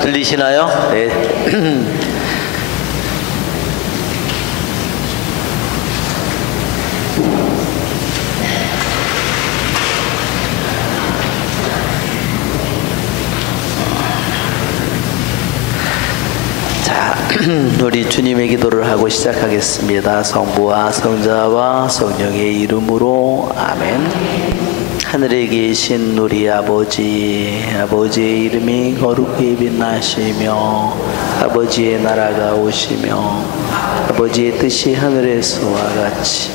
들리시나요? 네. 자, 우리 주님의 기도를 하고 시작하겠습니다. 성부와 성자와 성령의 이름으로 아멘. 하늘에 계신 우리 아버지의 이름이 거룩히 빛나시며 아버지의 나라가 오시며 아버지의 뜻이 하늘에서와 같이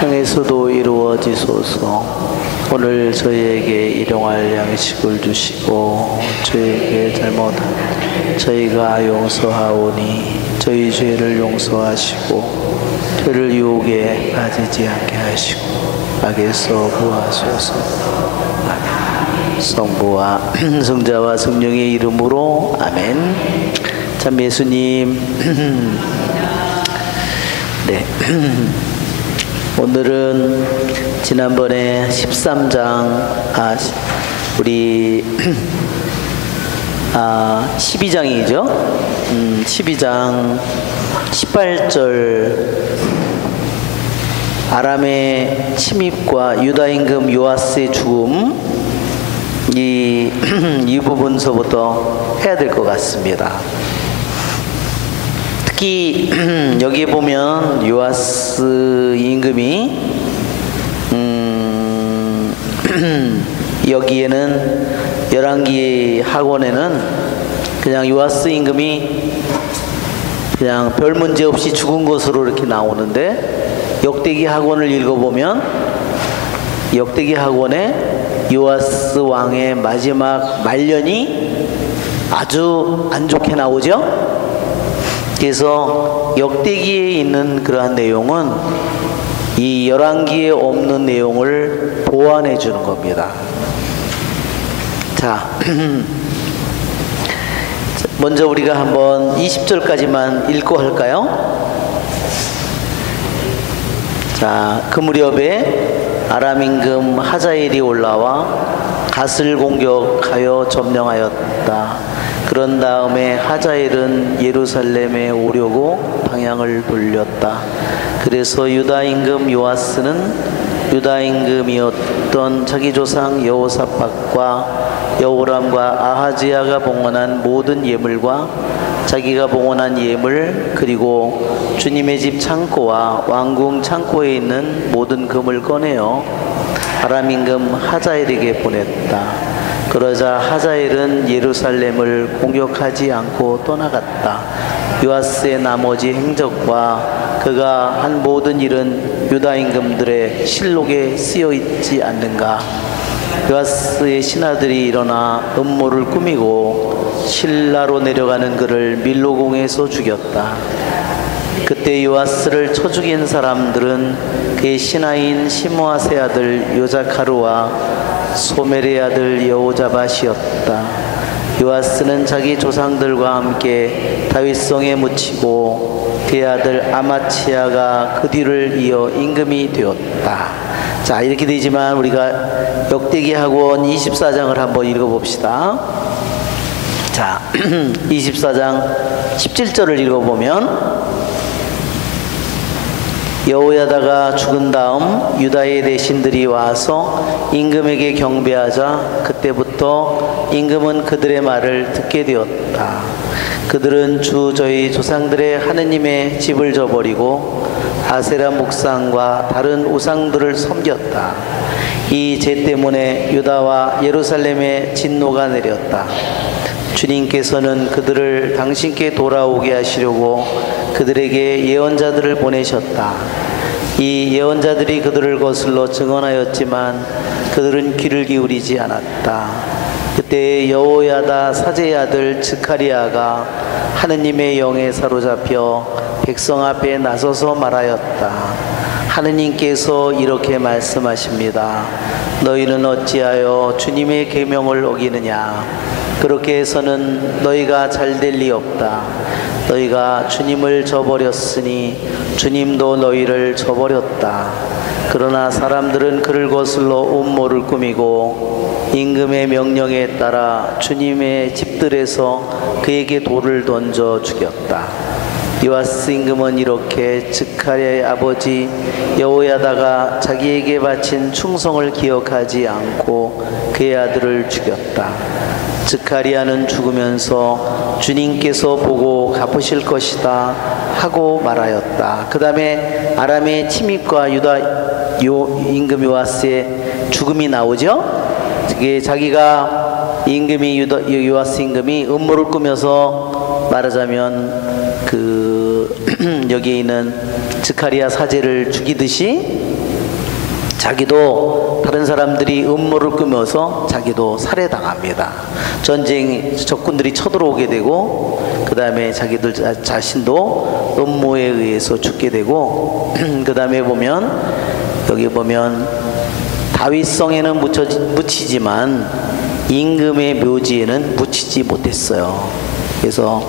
땅에서도 이루어지소서. 오늘 저희에게 일용할 양식을 주시고 저희에게 잘못한 저희가 용서하오니 저희 죄를 용서하시고 저를 유혹에 빠지지 않게 하시고 악에서 구하소서. 성부와 성자와 성령의 이름으로 아멘. 참 예수님. 네. 오늘은 지난번에 13장 우리 12장이죠. 12장 18절 아람의 침입과 유다 임금 요아스의 죽음, 이 부분서부터 해야 될 것 같습니다. 특히 여기에 보면 요아스 임금이 여기에는 열왕기 학원에는 그냥 요아스 임금이 그냥 별 문제 없이 죽은 것으로 이렇게 나오는데, 역대기 학원을 읽어보면 역대기 학원에 요아스 왕의 마지막 말년이 아주 안 좋게 나오죠. 그래서 역대기에 있는 그러한 내용은 이 열왕기에 없는 내용을 보완해 주는 겁니다. 자, 먼저 우리가 한번 20절까지만 읽고 할까요? 자, 그 무렵에 아람 임금 하자엘이 올라와 갓을 공격하여 점령하였다. 그런 다음에 하자엘은 예루살렘에 오려고 방향을 돌렸다. 그래서 유다 임금 요아스는 유다 임금이었던 자기 조상 여호사밧과 여호람과 아하지야가 봉헌한 모든 예물과 자기가 봉헌한 예물, 그리고 주님의 집 창고와 왕궁 창고에 있는 모든 금을 꺼내어 아람 임금 하자엘에게 보냈다. 그러자 하자엘은 예루살렘을 공격하지 않고 떠나갔다. 요아스의 나머지 행적과 그가 한 모든 일은 유다 임금들의 실록에 쓰여 있지 않는가? 요아스의 신하들이 일어나 음모를 꾸미고 실라로 내려가는 그를 밀로공에서 죽였다. 그때 요아스를 쳐 죽인 사람들은 그의 신하인 시므아세 아들 요자카르와 소멜의 아들 여호자밧이었다. 요아스는 자기 조상들과 함께 다윗성에 묻히고 그의 아들 아마치야가 그 뒤를 이어 임금이 되었다. 자, 이렇게 되지만 우리가 역대기 학원 24장을 한번 읽어봅시다. 자, 24장 17절을 읽어보면 여호야다가 죽은 다음 유다의 대신들이 와서 임금에게 경배하자 그때부터 임금은 그들의 말을 듣게 되었다. 그들은 저희 조상들의 하느님의 집을 저버리고 아세라 목상과 다른 우상들을 섬겼다. 이 죄 때문에 유다와 예루살렘에 진노가 내렸다. 주님께서는 그들을 당신께 돌아오게 하시려고 그들에게 예언자들을 보내셨다. 이 예언자들이 그들을 거슬러 증언하였지만 그들은 귀를 기울이지 않았다. 그때 여호야다 사제의 아들 즈카리아가 하느님의 영에 사로잡혀 백성 앞에 나서서 말하였다. 하느님께서 이렇게 말씀하십니다. 너희는 어찌하여 주님의 계명을 어기느냐? 그렇게 해서는 너희가 잘될 리 없다. 너희가 주님을 저버렸으니 주님도 너희를 저버렸다. 그러나 사람들은 그를 거슬러 음모를 꾸미고 임금의 명령에 따라 주님의 집들에서 그에게 돌을 던져 죽였다. 요아스 임금은 이렇게 스가랴의 아버지 여호야다가 자기에게 바친 충성을 기억하지 않고 그의 아들을 죽였다. 스가랴는 죽으면서 주님께서 보고 갚으실 것이다 하고 말하였다. 그 다음에 아람의 침입과 유다 임금 요아스의 죽음이 나오죠. 이게 자기가 임금이 요아스 임금이 음모를 꾸며서 말하자면 여기에 있는 스가랴 사제를 죽이듯이 자기도 다른 사람들이 음모를 꾸며서 자기도 살해당합니다. 전쟁 적군들이 쳐들어오게 되고 그 다음에 자기들 자신도 음모에 의해서 죽게 되고 그 다음에 보면 여기 보면 다윗성에는 묻히지만 임금의 묘지에는 묻히지 못했어요. 그래서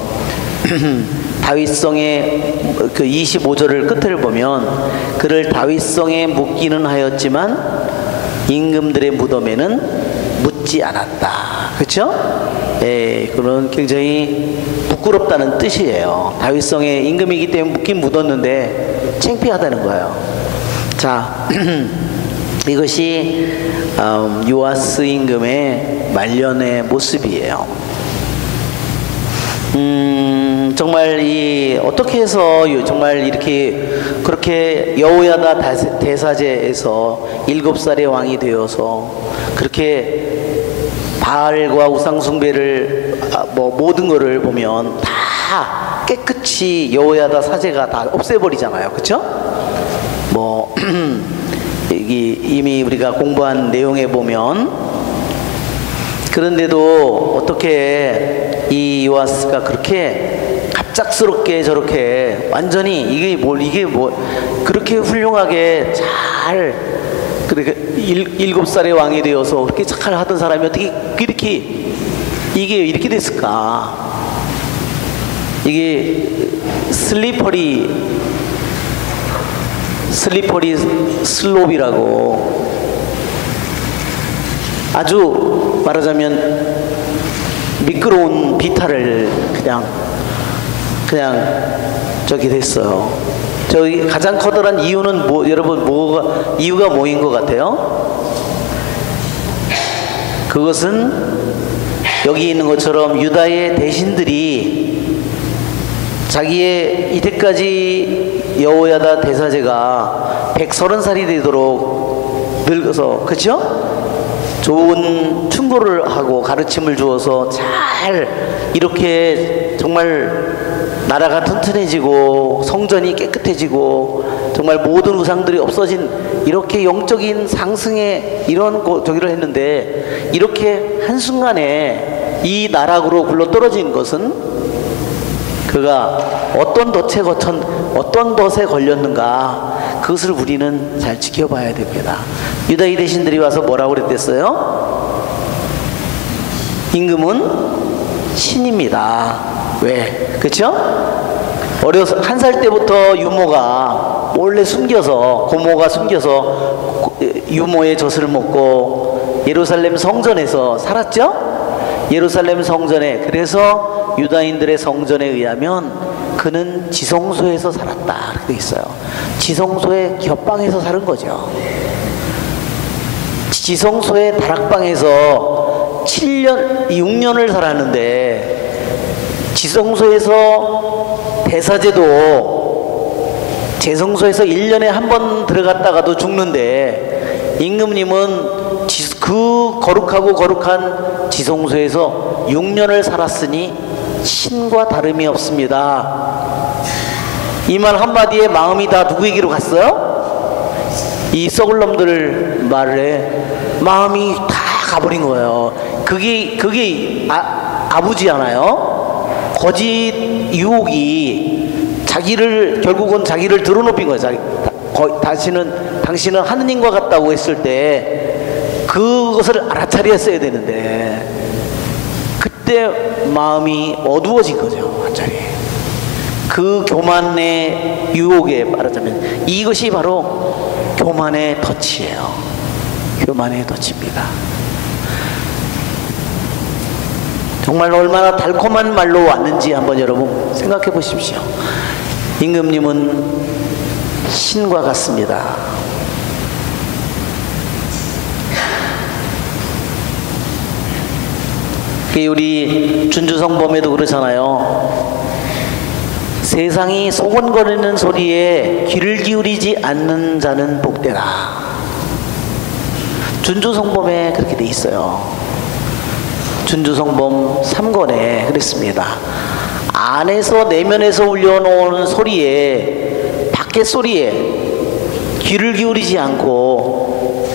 다윗성의 그 25절을 끝을 보면 그를 다윗성에 묻기는 하였지만 임금들의 무덤에는 묻지 않았다. 그렇죠? 그런 굉장히 부끄럽다는 뜻이에요. 다윗성의 임금이기 때문에 묻긴 묻었는데 창피하다는 거예요. 자, 이것이 요아스 임금의 말년의 모습이에요. 정말 어떻게 해서 정말 이렇게 그렇게 여호야다 대사제에서 7살의 왕이 되어서 그렇게 바알과 우상숭배를 모든 거를 보면 다 깨끗이 여호야다 사제가 다 없애버리잖아요. 그렇죠? 이미 우리가 공부한 내용에 보면 그런데도 어떻게 이 요아스가 그렇게 갑작스럽게 저렇게 완전히 이게 그렇게 훌륭하게 잘 그렇게 7살의 왕이 되어서 그렇게 잘 하던 사람이 어떻게 이게 됐을까? 이게 슬리퍼리 슬롭이라고 아주 말하자면 미끄러운 비탈을 그냥 저기 됐어요. 저기 가장 커다란 이유는 여러분 이유가 뭐인 것 같아요? 그것은 여기 있는 것처럼 유다의 대신들이 자기의 이때까지 여호야다 대사제가 130살이 되도록 늙어서, 그렇죠? 좋은 충고를 하고 가르침을 주어서 잘 이렇게 정말 나라가 튼튼해지고 성전이 깨끗해지고 정말 모든 우상들이 없어진 이렇게 영적인 상승에 이런 저기를 했는데 이렇게 한순간에 이 나락으로 굴러 떨어진 것은 그가 어떤 덫에 걸렸는가, 그것을 우리는 잘 지켜봐야 됩니다. 유다의 대신들이 와서 뭐라고 그랬댔어요? 임금은 신입니다. 왜? 그쵸? 어려서 1살 때부터 유모가 몰래 고모가 숨겨서 유모의 젖을 먹고 예루살렘 성전에서 살았죠? 예루살렘 성전에, 그래서 유다인들의 성전에 의하면 그는 지성소에서 살았다 이렇게 돼 있어요. 지성소의 겹방에서 사는 거죠. 지성소의 다락방에서 6년을 살았는데 지성소에서 대사제도 제성소에서 1년에 한 번 들어갔다가도 죽는데 임금님은 그 거룩한 지성소에서 6년을 살았으니 신과 다름이 없습니다. 이 말 한마디에 마음이 다 누구에게로 갔어요? 이 썩을 놈들 말에 마음이 다 가버린 거예요. 그게 아부지잖아요. 거짓 유혹이 결국은 자기를 드러높인 거예요. 당신은 하느님과 같다고 했을 때 그것을 알아차렸어야 되는데 그때 마음이 어두워진 거죠. 완전히 그 교만의 유혹에 말하자면 이것이 바로 교만의 덫이에요. 교만의 덫입니다. 정말 얼마나 달콤한 말로 왔는지 한번 여러분 생각해 보십시오. 임금님은 신과 같습니다. 우리 준주성범에도 그렇잖아요. 세상이 소곤거리는 소리에 귀를 기울이지 않는 자는 복되라. 준주성범에 그렇게 돼 있어요. 준주성범 3권에 그랬습니다. 안에서 내면에서 울려놓은 소리에, 밖의 소리에 귀를 기울이지 않고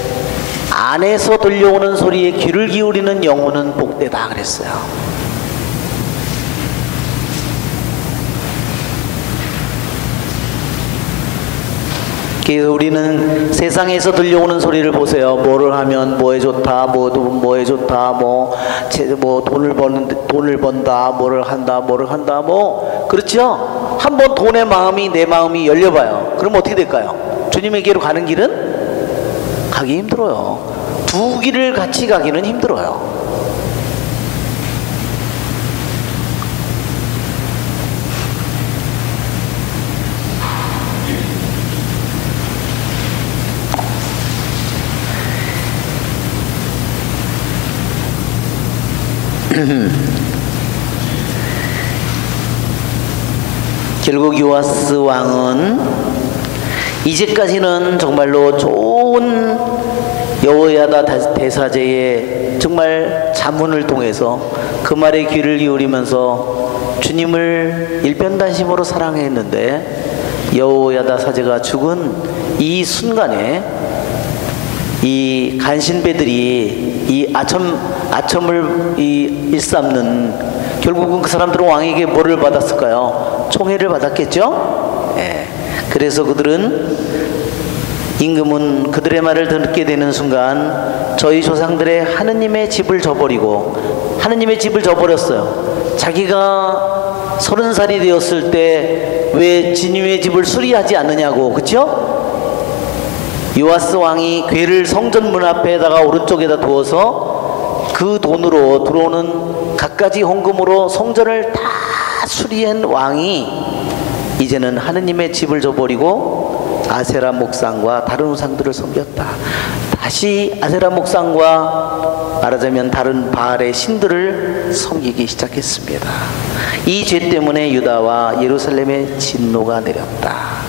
안에서 들려오는 소리에 귀를 기울이는 영혼은 복되다 그랬어요. 그래서 우리는 세상에서 들려오는 소리를 보세요. 뭐를 하면 뭐에 좋다, 뭐에 좋다, 뭐 돈을 번다, 뭐를 한다, 그렇죠? 한번 돈의 마음이, 내 마음이 열려봐요. 그럼 어떻게 될까요? 주님에게로 가는 길은 가기 힘들어요. 두 길을 같이 가기는 힘들어요. 결국 요아스 왕은 이제까지는 정말로 좋은 여호야다 대사제의 정말 자문을 통해서 그 말에 귀를 기울이면서 주님을 일편단심으로 사랑했는데, 여호야다 사제가 죽은 이 순간에 이 간신배들이 이 아첨을 일삼는, 결국은 그 사람들은 왕에게 뭐를 받았을까요? 총애를 받았겠죠? 예. 그래서 그들은, 임금은 그들의 말을 듣게 되는 순간 저희 조상들의 하느님의 집을 저버리고, 하느님의 집을 저버렸어요. 자기가 30살이 되었을 때 왜 주님의 집을 수리하지 않느냐고, 그쵸? 요아스 왕이 궤를 성전 문 앞에다가 오른쪽에다 두어서 그 돈으로 들어오는 갖가지 헌금으로 성전을 다 수리한 왕이 이제는 하느님의 집을 저버리고 아세라 목상과 다른 우상들을 섬겼다. 다시 아세라 목상과 말하자면 다른 바알의 신들을 섬기기 시작했습니다. 이 죄 때문에 유다와 예루살렘에 진노가 내렸다.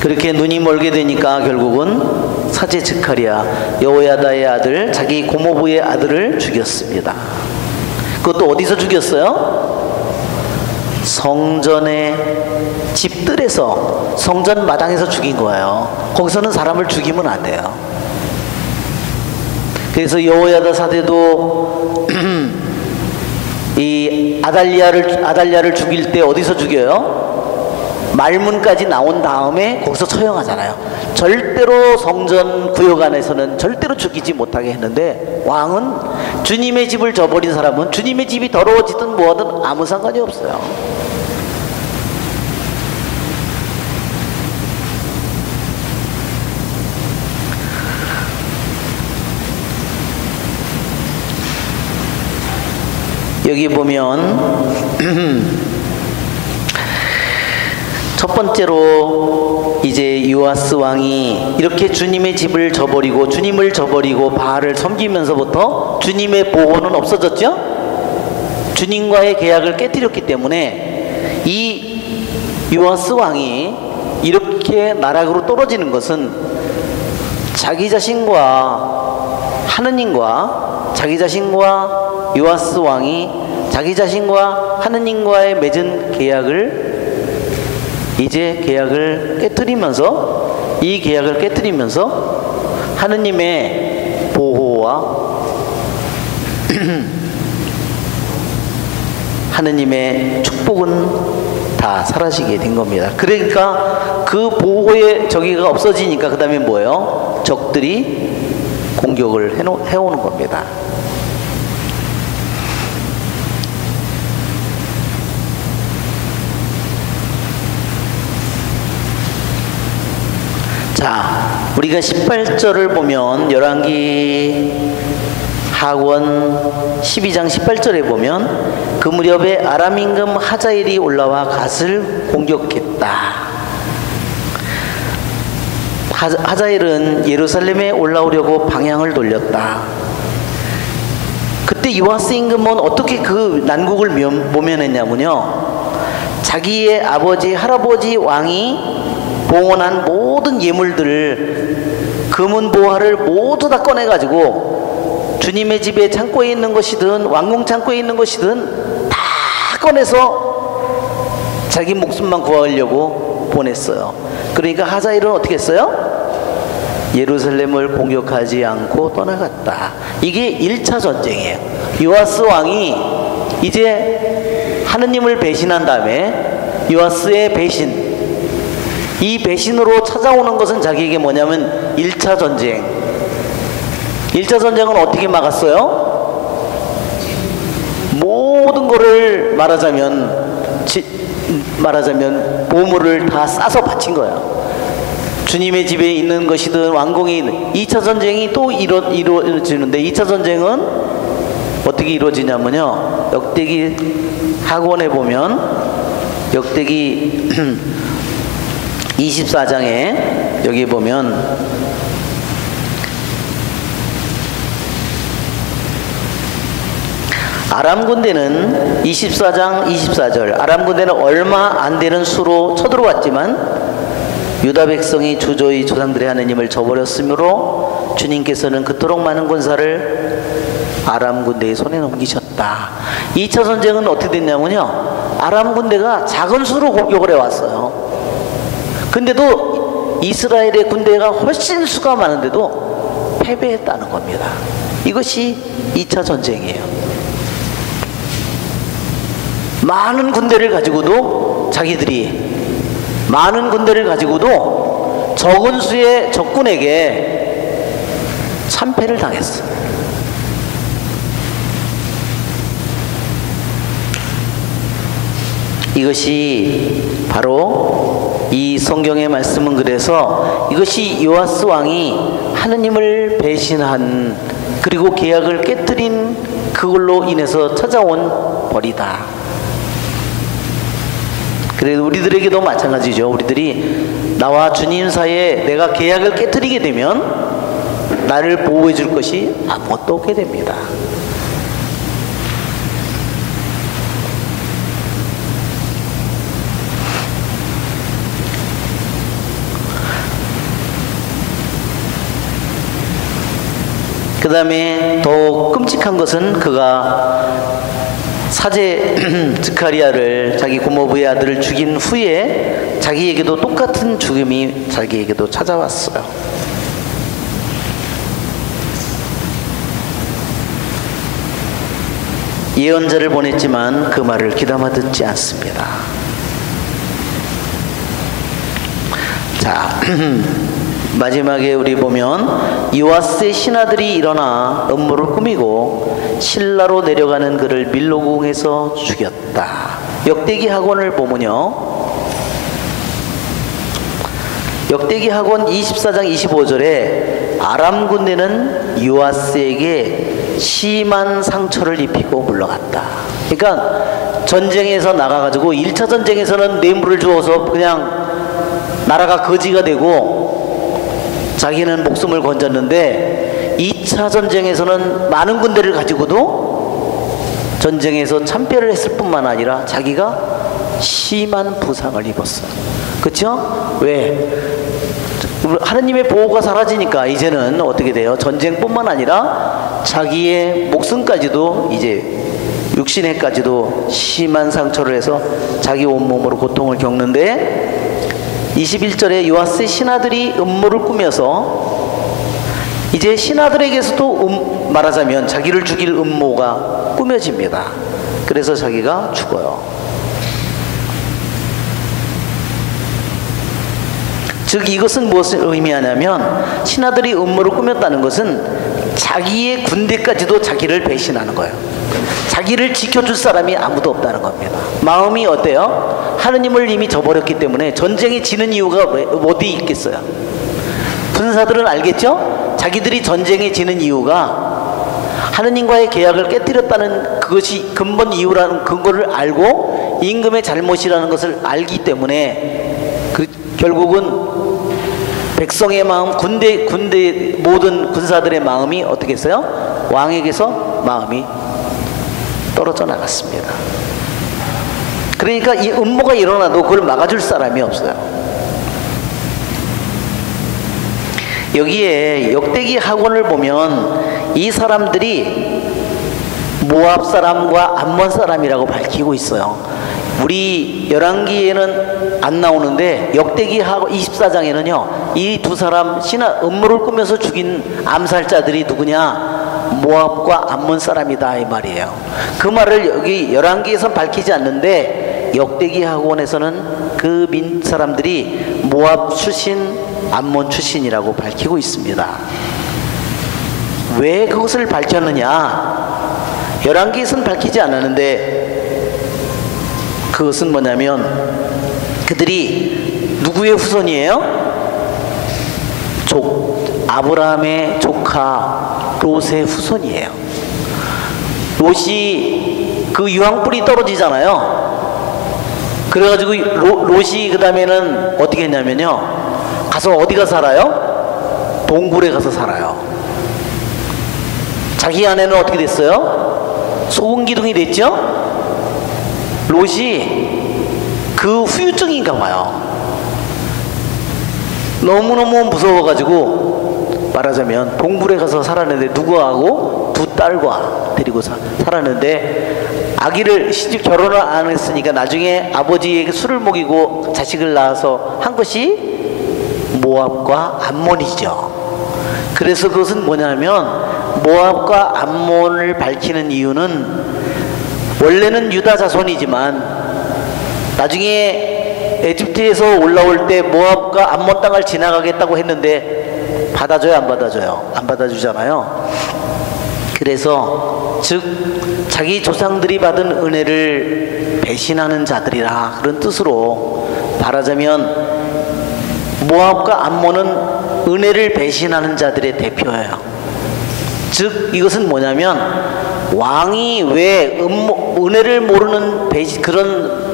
그렇게 눈이 멀게 되니까 결국은 사제 즈카리야, 여호야다의 아들, 자기 고모부의 아들을 죽였습니다. 그것도 어디서 죽였어요? 성전의 집들에서, 성전 마당에서 죽인 거예요. 거기서는 사람을 죽이면 안 돼요. 그래서 여호야다 사제도 이 아달랴를 죽일 때 어디서 죽여요? 말문까지 나온 다음에 거기서 처형하잖아요. 절대로 성전 구역 안에서는 절대로 죽이지 못하게 했는데, 왕은 주님의 집을 저버린 사람은 주님의 집이 더러워지든 뭐하든 아무 상관이 없어요. 여기 보면 첫 번째로 이제 요아스 왕이 이렇게 주님의 집을 저버리고, 주님을 저버리고 바알을 섬기면서부터 주님의 보호는 없어졌죠? 주님과의 계약을 깨뜨렸기 때문에 이 요아스 왕이 이렇게 나락으로 떨어지는 것은 자기 자신과 하느님과, 자기 자신과 요아스 왕이 자기 자신과 하느님과의 맺은 계약을, 이제 계약을 깨뜨리면서, 이 계약을 깨뜨리면서 하느님의 보호와 하느님의 축복은 다 사라지게 된 겁니다. 그러니까 그 보호의 저기가 없어지니까 그 다음에 뭐예요? 적들이 공격을 해오는 겁니다. 자, 우리가 18절을 보면 열왕기 하권 12장 18절에 보면 그 무렵에 아람 임금 하자엘이 올라와 갓을 공격했다. 하자엘은 예루살렘에 올라오려고 방향을 돌렸다. 그때 요아스 임금은 어떻게 그 난국을 모면했냐면요, 자기의 아버지 할아버지 왕이 봉헌한 모든 예물들을, 금은 보화를 모두 다 꺼내가지고 주님의 집에 창고에 있는 것이든 왕궁 창고에 있는 것이든 다 꺼내서 자기 목숨만 구하려고 보냈어요. 그러니까 하자엘은 어떻게 했어요? 예루살렘을 공격하지 않고 떠나갔다. 이게 1차 전쟁이에요. 요아스 왕이 이제 하느님을 배신한 다음에 요아스의 배신, 이 배신으로 찾아오는 것은 자기에게 뭐냐면 1차 전쟁. 1차 전쟁은 어떻게 막았어요? 모든 거를 말하자면 보물을 다 싸서 바친 거예요. 주님의 집에 있는 것이든 왕궁에 있는. 2차 전쟁이 또 이루어지는데 2차 전쟁은 어떻게 이루어지냐면요, 역대기 하권에 보면 역대기 24장에 여기 보면 아람 군대는 24장 24절, 아람 군대는 얼마 안 되는 수로 쳐들어왔지만 유다 백성이 주저히 조상들의 하느님을 저버렸으므로 주님께서는 그토록 많은 군사를 아람 군대의 손에 넘기셨다. 2차 전쟁은 어떻게 됐냐면요, 아람 군대가 작은 수로 공격을 해왔어요. 근데도 이스라엘의 군대가 훨씬 수가 많은데도 패배했다는 겁니다. 이것이 2차 전쟁이에요. 많은 군대를 가지고도 적은 수의 적군에게 참패를 당했어. 이것이 바로 이 성경의 말씀은, 그래서 이것이 요아스 왕이 하느님을 배신한, 그리고 계약을 깨뜨린 그걸로 인해서 찾아온 벌이다. 그래도 우리들에게도 마찬가지죠. 우리들이 나와 주님 사이에 내가 계약을 깨뜨리게 되면 나를 보호해 줄 것이 아무것도 없게 됩니다. 그 다음에 더 끔찍한 것은 그가 사제 스가랴를, 자기 고모부의 아들을 죽인 후에 자기에게도 똑같은 죽음이 자기에게도 찾아왔어요. 예언자를 보냈지만 그 말을 귀담아 듣지 않습니다. 자, 마지막에 우리 보면 요아스의 신하들이 일어나 음모를 꾸미고 신라로 내려가는 그를 밀로궁에서 죽였다. 역대기 하권을 보면요, 역대기 하권 24장 25절에 아람 군대는 요아스에게 심한 상처를 입히고 물러갔다. 그러니까 전쟁에서 나가가지고 1차 전쟁에서는 뇌물을 주어서 그냥 나라가 거지가 되고 자기는 목숨을 건졌는데 2차 전쟁에서는 많은 군대를 가지고도 전쟁에서 참패를 했을 뿐만 아니라 자기가 심한 부상을 입었어요. 그렇죠? 왜? 하느님의 보호가 사라지니까 이제는 어떻게 돼요? 전쟁뿐만 아니라 자기의 목숨까지도, 이제 육신에까지도 심한 상처를 해서 자기 온몸으로 고통을 겪는데, 21절에 요아스의 신하들이 음모를 꾸며서 이제 신하들에게서도 말하자면 자기를 죽일 음모가 꾸며집니다. 그래서 자기가 죽어요. 즉 이것은 무엇을 의미하냐면, 신하들이 음모를 꾸몄다는 것은 자기의 군대까지도 자기를 배신하는 거예요. 자기를 지켜줄 사람이 아무도 없다는 겁니다. 마음이 어때요? 하느님을 이미 저버렸기 때문에 전쟁에 지는 이유가 어디 있겠어요? 군사들은 알겠죠? 자기들이 전쟁에 지는 이유가 하느님과의 계약을 깨뜨렸다는 그것이 근본 이유라는 근거를 알고 임금의 잘못이라는 것을 알기 때문에 결국은 백성의 마음, 군대 모든 군사들의 마음이 어떻게 했어요? 왕에게서 마음이 떨어져 나갔습니다. 그러니까 이 음모가 일어나도 그걸 막아줄 사람이 없어요. 여기에 역대기 학원을 보면 이 사람들이 모압 사람과 암몬 사람이라고 밝히고 있어요. 우리 열왕기에는 안 나오는데 역대기 24장에는요 이 두 사람 신하 음모를 꾸며서 죽인 암살자들이 누구냐? 모압과 암몬 사람이다 이 말이에요. 그 말을 여기 열왕기에선 밝히지 않는데 역대기 학원에서는 그 사람들이 모압 출신, 암몬 출신이라고 밝히고 있습니다. 왜 그것을 밝혔느냐? 열왕기에서는 밝히지 않았는데 그것은 뭐냐면 그들이 누구의 후손이에요? 아브라함의 조카 롯의 후손이에요. 롯이 그 유황불이 떨어지잖아요. 그래가지고 롯이 그 다음에는 어떻게 했냐면요 가서 어디가 살아요? 동굴에 가서 살아요. 자기 아내는 어떻게 됐어요? 소금기둥이 됐죠? 롯이 그 후유증인가 봐요. 너무너무 무서워가지고 말하자면 동굴에 가서 살았는데 누구하고? 두 딸과 데리고 살았는데 아기를 시집 결혼을 안 했으니까 나중에 아버지에게 술을 먹이고 자식을 낳아서 한 것이 모압과 암몬이죠. 그래서 그것은 뭐냐면 모압과 암몬을 밝히는 이유는 원래는 유다 자손이지만 나중에 에집트에서 올라올 때 모압과 암몬 땅을 지나가겠다고 했는데 받아줘요 안 받아줘요? 안 받아주잖아요. 그래서 즉 자기 조상들이 받은 은혜를 배신하는 자들이라 그런 뜻으로 말하자면 모압과 암몬은 은혜를 배신하는 자들의 대표예요. 즉 이것은 뭐냐면 왕이 왜 은혜를 모르는 그런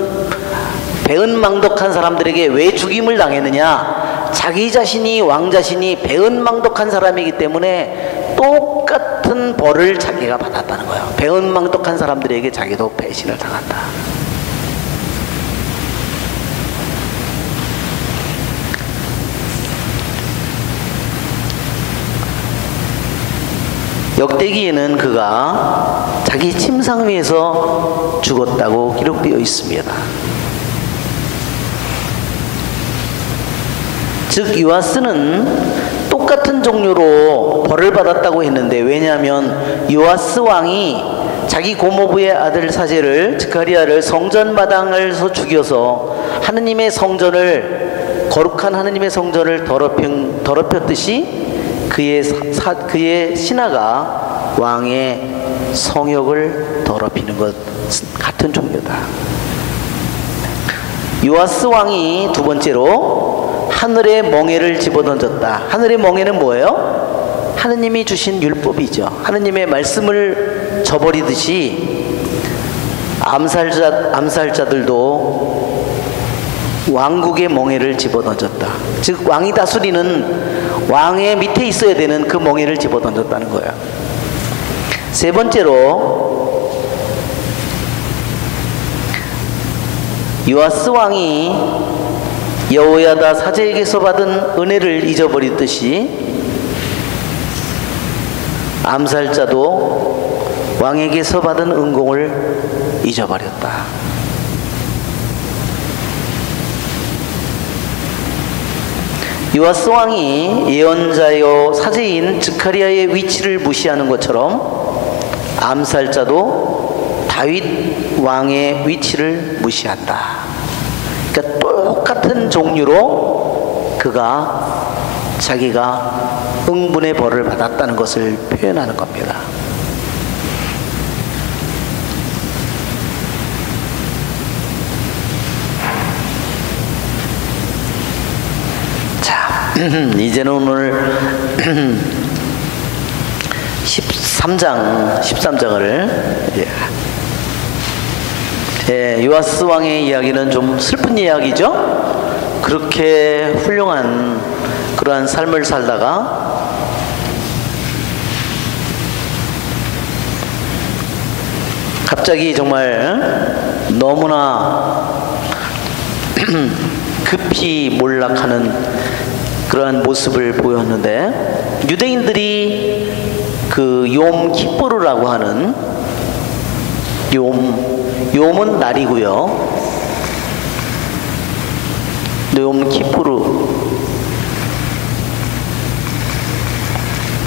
배은망덕한 사람들에게 왜 죽임을 당했느냐? 자기 자신이 왕 자신이 배은망덕한 사람이기 때문에 똑같은 벌을 자기가 받았다는 거예요. 배은망덕한 사람들에게 자기도 배신을 당한다. 역대기에는 그가 자기 침상 위에서 죽었다고 기록되어 있습니다. 즉 요아스는 똑같은 종류로 벌을 받았다고 했는데 왜냐하면 요아스 왕이 자기 고모부의 아들 사제를 즈카리아를 성전 마당에서 죽여서 하느님의 성전을 거룩한 하느님의 성전을 더럽혔듯이 그의 신하가 왕의 성욕을 더럽히는 것 같은 종류다. 요아스 왕이 두 번째로 하늘의 멍에를 집어던졌다. 하늘의 멍에는 뭐예요? 하느님이 주신 율법이죠. 하느님의 말씀을 저버리듯이 암살자들도 왕국의 멍에를 집어던졌다. 즉 왕이 다스리는 왕의 밑에 있어야 되는 그 멍에를 집어던졌다는 거예요. 세 번째로 요아스 왕이 여호야다 사제에게서 받은 은혜를 잊어버리듯이 암살자도 왕에게서 받은 은공을 잊어버렸다. 요아스 왕이 예언자요 사제인 즈카리아의 위치를 무시하는 것처럼 암살자도 다윗 왕의 위치를 무시한다. 그러니까 똑같은 종류로 그가 자기가 응분의 벌을 받았다는 것을 표현하는 겁니다. 자, 이제는 오늘 13장을 요아스 왕의 이야기는 좀 슬픈 이야기죠. 그렇게 훌륭한 그러한 삶을 살다가 갑자기 정말 너무나 급히 몰락하는 그러한 모습을 보였는데, 유대인들이 그 욤 키푸르라고 하는 욤은 날이고요. 욤 키푸르,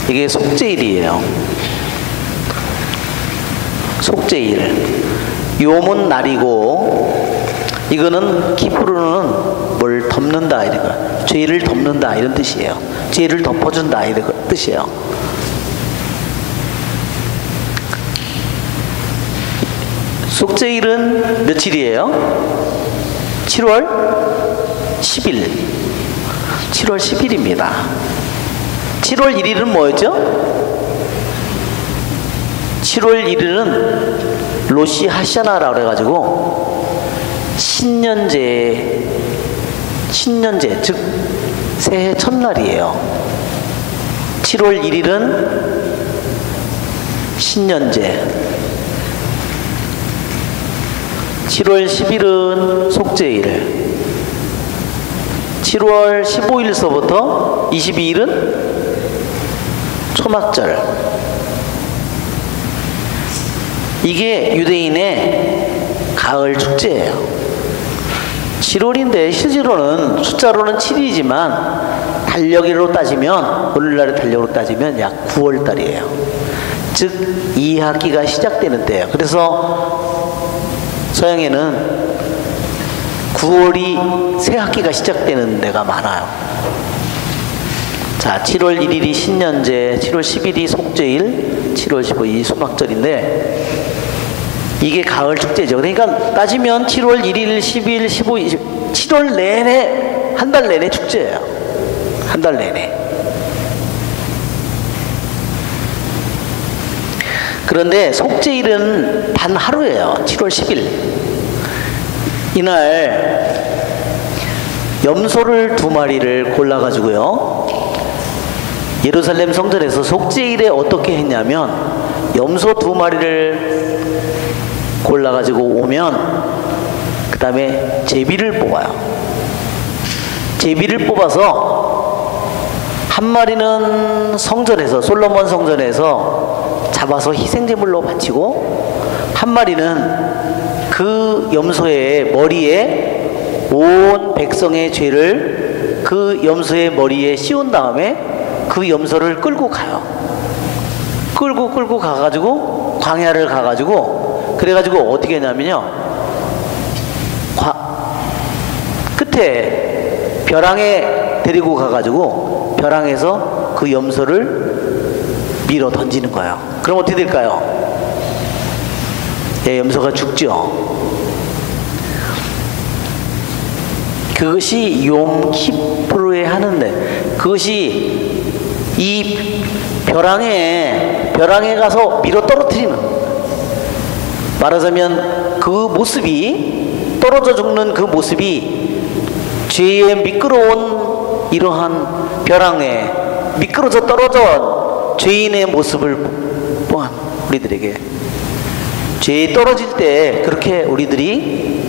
이게 속죄일이에요. 속죄일. 욤은 날이고, 이거는 키푸르는 뭘 덮는다, 이런 죄를 덮는다 이런 뜻이에요. 죄를 덮어준다 이런 뜻이에요. 속죄일은 며칠이에요? 7월 10일. 7월 10일입니다. 7월 1일은 뭐였죠? 7월 1일은 로시 하샤나라고 그래가지고 신년제, 즉 새해 첫날이에요. 7월 1일은 신년제, 7월 10일은 속죄일, 7월 15일서부터 22일은 초막절. 이게 유대인의 가을 축제예요. 7월인데 실제로는 숫자로는 7일이지만 달력으로 따지면, 오늘날의 달력으로 따지면 약 9월 달이에요. 즉 2학기가 시작되는 때예요. 그래서 서양에는 9월이 새 학기가 시작되는 데가 많아요. 자, 7월 1일이 신년제, 7월 10일이 속죄일, 7월 15일이 소막절인데 이게 가을 축제죠. 그러니까 따지면 7월 1일, 10일, 15일, 7월 내내, 한 달 내내 축제예요. 한 달 내내. 그런데 속죄일은 단 하루예요. 7월 10일. 이날 염소를 2마리를 골라가지고요, 예루살렘 성전에서 속죄일에 어떻게 했냐면, 염소 2마리를 골라가지고 오면 그 다음에 제비를 뽑아요. 제비를 뽑아서 한 마리는 성전에서, 솔로몬 성전에서 잡아서 희생제물로 바치고, 한 마리는 그 염소의 머리에 온 백성의 죄를 그 염소의 머리에 씌운 다음에 그 염소를 끌고 가요. 끌고 가가지고 광야를 가가지고, 그래가지고 어떻게 했냐면요, 끝에 벼랑에 데리고 가가지고 벼랑에서 그 염소를 밀어 던지는 거예요. 그럼 어떻게 될까요? 예, 염소가 죽죠. 그것이 욤 키푸르에 하는데, 그것이 이 벼랑에 가서 밀어 떨어뜨리는, 말하자면 그 모습이, 떨어져 죽는 그 모습이 죄의 미끄러운 이러한 벼랑에 미끄러져 떨어져 죄인의 모습을 또한 우리들에게, 죄에 떨어질 때 그렇게 우리들이,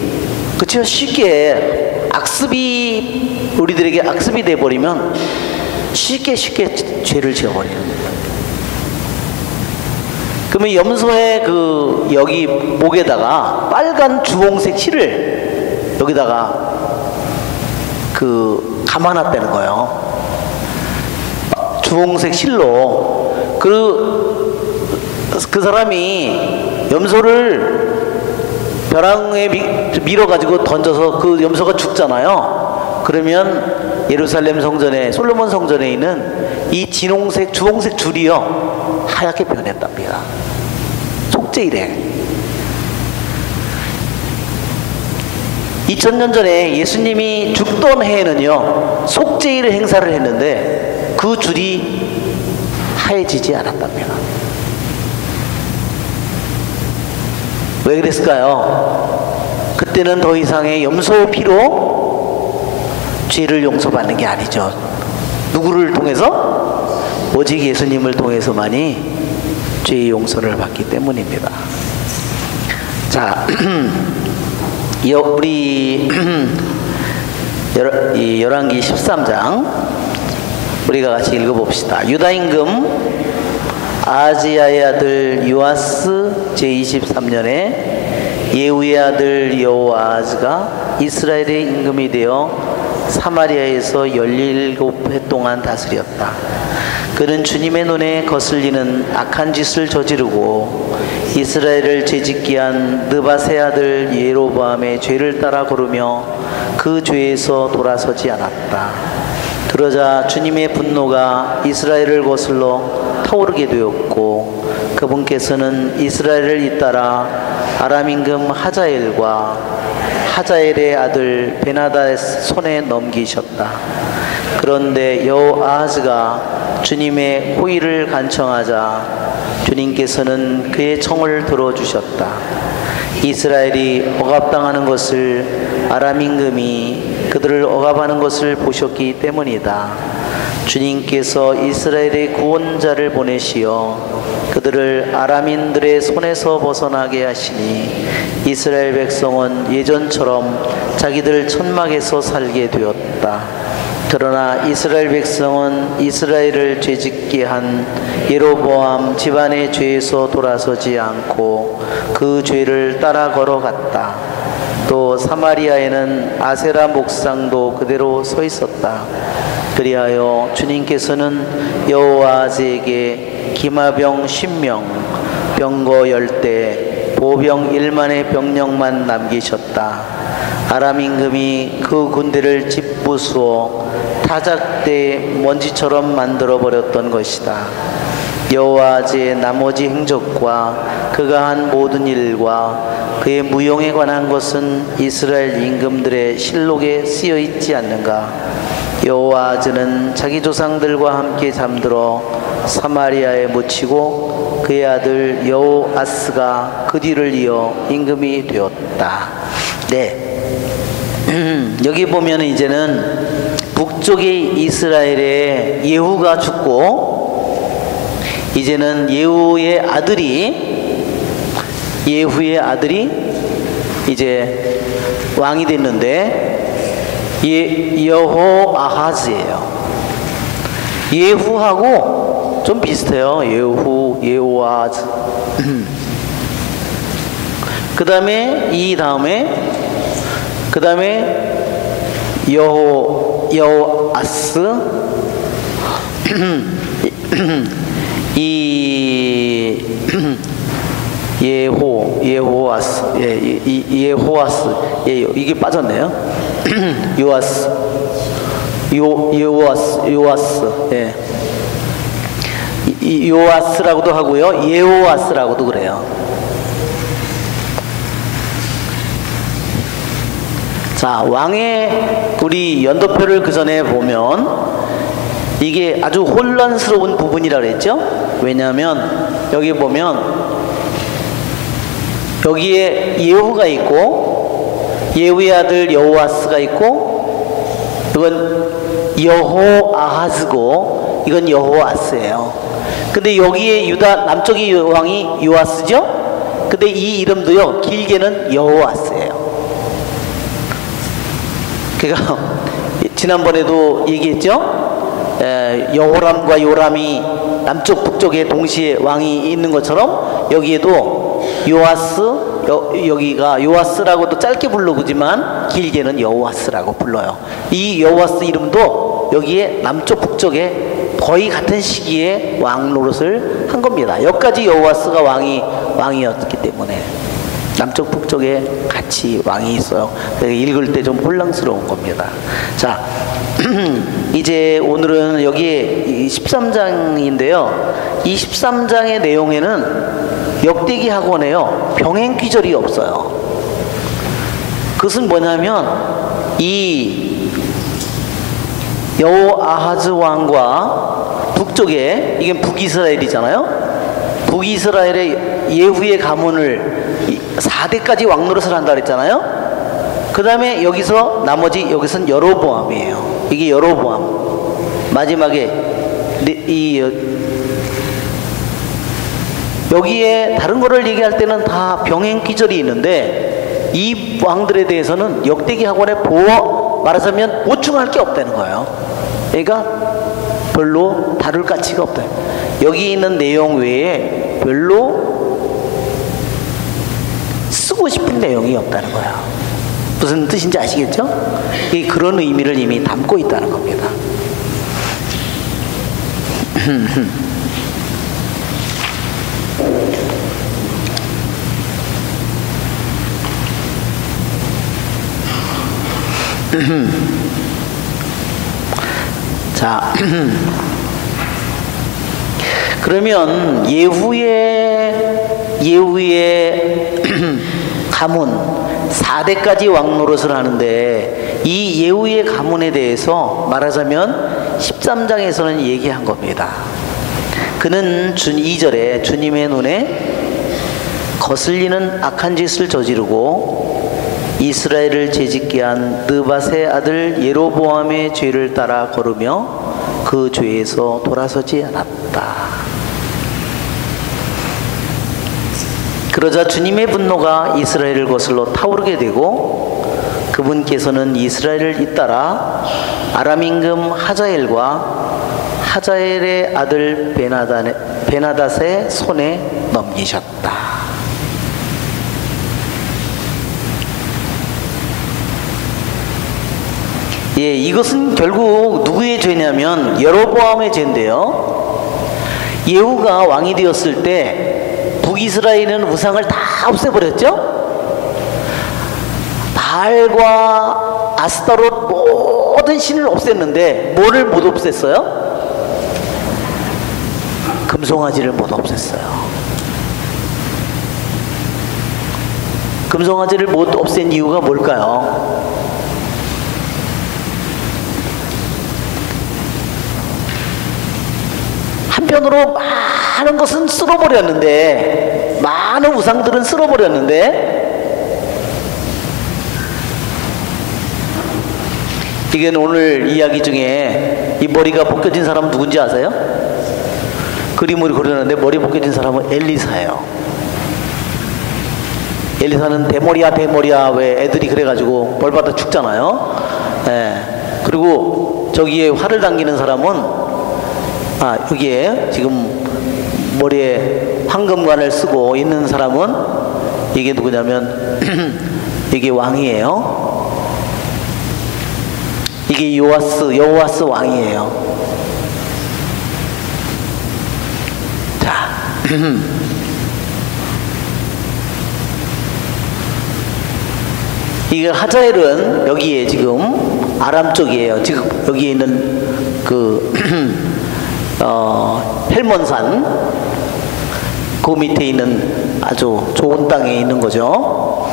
그쵸, 쉽게 악습이, 우리들에게 악습이 돼버리면 쉽게 죄를 지어버리는 거예요. 그러면 염소의 그 여기 목에다가 빨간 주홍색 실을 여기다가 그 감아놨다는 거예요. 주홍색 실로. 그 사람이 염소를 벼랑에 밀어가지고 던져서 그 염소가 죽잖아요. 그러면 예루살렘 성전에, 솔로몬 성전에 있는 이 진홍색, 주홍색 줄이요, 하얗게 변했답니다. 속죄일에. 2000년 전에 예수님이 죽던 해에는요, 속죄일 행사를 했는데 그 줄이 하얘지지 않았답니다. 왜 그랬을까요? 그때는 더 이상의 염소 피로 죄를 용서받는 게 아니죠. 누구를 통해서? 오직 예수님을 통해서만이 죄의 용서를 받기 때문입니다. 자, 우리 열왕기 13장 우리가 같이 읽어봅시다. 유다 임금 아하지야의 아들 요아스 제23년에 예후의 아들 여호아하즈가 이스라엘의 임금이 되어 사마리아에서 17해 동안 다스렸다. 그는 주님의 눈에 거슬리는 악한 짓을 저지르고 이스라엘을 죄짓게 한 느밧의 아들 예로보암의 죄를 따라 걸으며 그 죄에서 돌아서지 않았다. 그러자 주님의 분노가 이스라엘을 거슬러 타오르게 되었고 그분께서는 이스라엘을 잇따라 아람 임금 하자엘과 하자엘의 아들 베나다의 손에 넘기셨다. 그런데 여호아하즈가 주님의 호의를 간청하자 주님께서는 그의 청을 들어주셨다. 이스라엘이 억압당하는 것을 아람 임금이 그들을 억압하는 것을 보셨기 때문이다. 주님께서 이스라엘의 구원자를 보내시어 그들을 아람인들의 손에서 벗어나게 하시니 이스라엘 백성은 예전처럼 자기들 천막에서 살게 되었다. 그러나 이스라엘 백성은 이스라엘을 죄짓게 한 예로보암 집안의 죄에서 돌아서지 않고 그 죄를 따라 걸어갔다. 또 사마리아에는 아세라 목상도 그대로 서 있었다. 그리하여 주님께서는 여호아하즈에게 기마병 10명, 병거 10대, 보병 1만의 병력만 남기셨다. 아람 임금이 그 군대를 짓부수어 타작대 먼지처럼 만들어 버렸던 것이다. 여호아하즈의 나머지 행적과 그가 한 모든 일과 그의 무용에 관한 것은 이스라엘 임금들의 실록에 쓰여 있지 않는가? 여호아하즈는 자기 조상들과 함께 잠들어 사마리아에 묻히고 그의 아들 여호아스가 그 뒤를 이어 임금이 되었다. 네. 여기 보면 이제는 북쪽의 이스라엘의 예후가 죽고 이제는 예후의 아들이 이제 왕이 됐는데 여호아하즈예요. 예후하고 좀 비슷해요. 여호아하즈. 그 다음에 여호아스. 예호아스. 예호아스. 이게 빠졌네요. 요아스. 예. 요아스라고도 하고요. 예호아스라고도 그래요. 자, 왕의 우리 연도표를 그 전에 보면 이게 아주 혼란스러운 부분이라 그랬죠? 왜냐하면 여기 보면 여기에 예후가 있고 예후의 아들 여호아스가 있고 이건 여호아하즈고 이건 여호아스예요. 근데 여기에 유다 남쪽의 왕이 요아스죠? 근데 이 이름도요 길게는 여호아스예요. 그러니까 지난번에도 얘기했죠? 여호람과 요람이 남쪽 북쪽에 동시에 왕이 있는 것처럼 여기에도 요아스, 여기가 요아스라고도 짧게 부르지만 길게는 여호아스라고 불러요. 이 여호아스 이름도 여기에 남쪽 북쪽에 거의 같은 시기에 왕 노릇을 한 겁니다. 여기까지 여호아스가 왕이었기 때문에 남쪽 북쪽에 같이 왕이 있어요. 읽을 때 좀 혼란스러운 겁니다. 자, 이제 오늘은 여기에 13장인데요. 이 13장의 내용에는 역대기 학원에요 병행 귀절이 없어요. 그것은 뭐냐면 이 여호아하즈 왕과 북쪽에, 이게 북이스라엘이잖아요. 북이스라엘의 예후의 가문을 4대까지 왕노릇을 한다 그랬잖아요. 그 다음에 여기서 나머지, 여기서는 여로보암이에요. 이게 여로보암. 마지막에 여기에 다른 거를 얘기할 때는 다 병행 기절이 있는데, 이 왕들에 대해서는 역대기 학원에 말하자면 보충할 게 없다는 거예요. 그러니까 별로 다룰 가치가 없다. 여기 있는 내용 외에 별로 쓰고 싶은 내용이 없다는 거예요. 무슨 뜻인지 아시겠죠? 그런 의미를 이미 담고 있다는 겁니다. 자, 그러면 예후의 가문 4대까지 왕노릇을 하는데, 이 예후의 가문에 대해서 말하자면 13장에서는 얘기한 겁니다. 그는 2절에 주님의 눈에 거슬리는 악한 짓을 저지르고 이스라엘을 죄짓게 한 느밧의 아들 예로보암의 죄를 따라 걸으며 그 죄에서 돌아서지 않았다. 그러자 주님의 분노가 이스라엘을 거슬러 타오르게 되고, 그분께서는 이스라엘을 잇따라 아람 임금 하자엘과 하자엘의 아들 베나닷의 손에 넘기셨다. 예, 이것은 결국 누구의 죄냐면 여로보암의 죄인데요. 예후가 왕이 되었을 때 북이스라엘은 우상을 다 없애버렸죠. 바알과 아스타롯 모든 신을 없앴는데 뭐를 못 없앴어요? 금송아지를 못 없앴어요. 금송아지를 못 없앤 이유가 뭘까요? 한편으로 많은 것은 쓸어버렸는데, 많은 우상들은 쓸어버렸는데, 이게 오늘 이야기 중에 이 머리가 벗겨진 사람은 누군지 아세요? 그림을 그렸는데 머리 벗겨진 사람은 엘리사예요. 엘리사는 대머리야 왜 애들이 그래가지고 벌받아 죽잖아요. 예. 그리고 저기에 활을 당기는 사람은, 여기에 지금 머리에 황금관을 쓰고 있는 사람은 이게 누구냐면 이게 왕이에요. 이게 여호와스 왕이에요. 자, 이게 하자엘은 여기에 지금 아람 쪽이에요. 지금 여기에 있는 그 헬몬산 그 밑에 있는 아주 좋은 땅에 있는 거죠.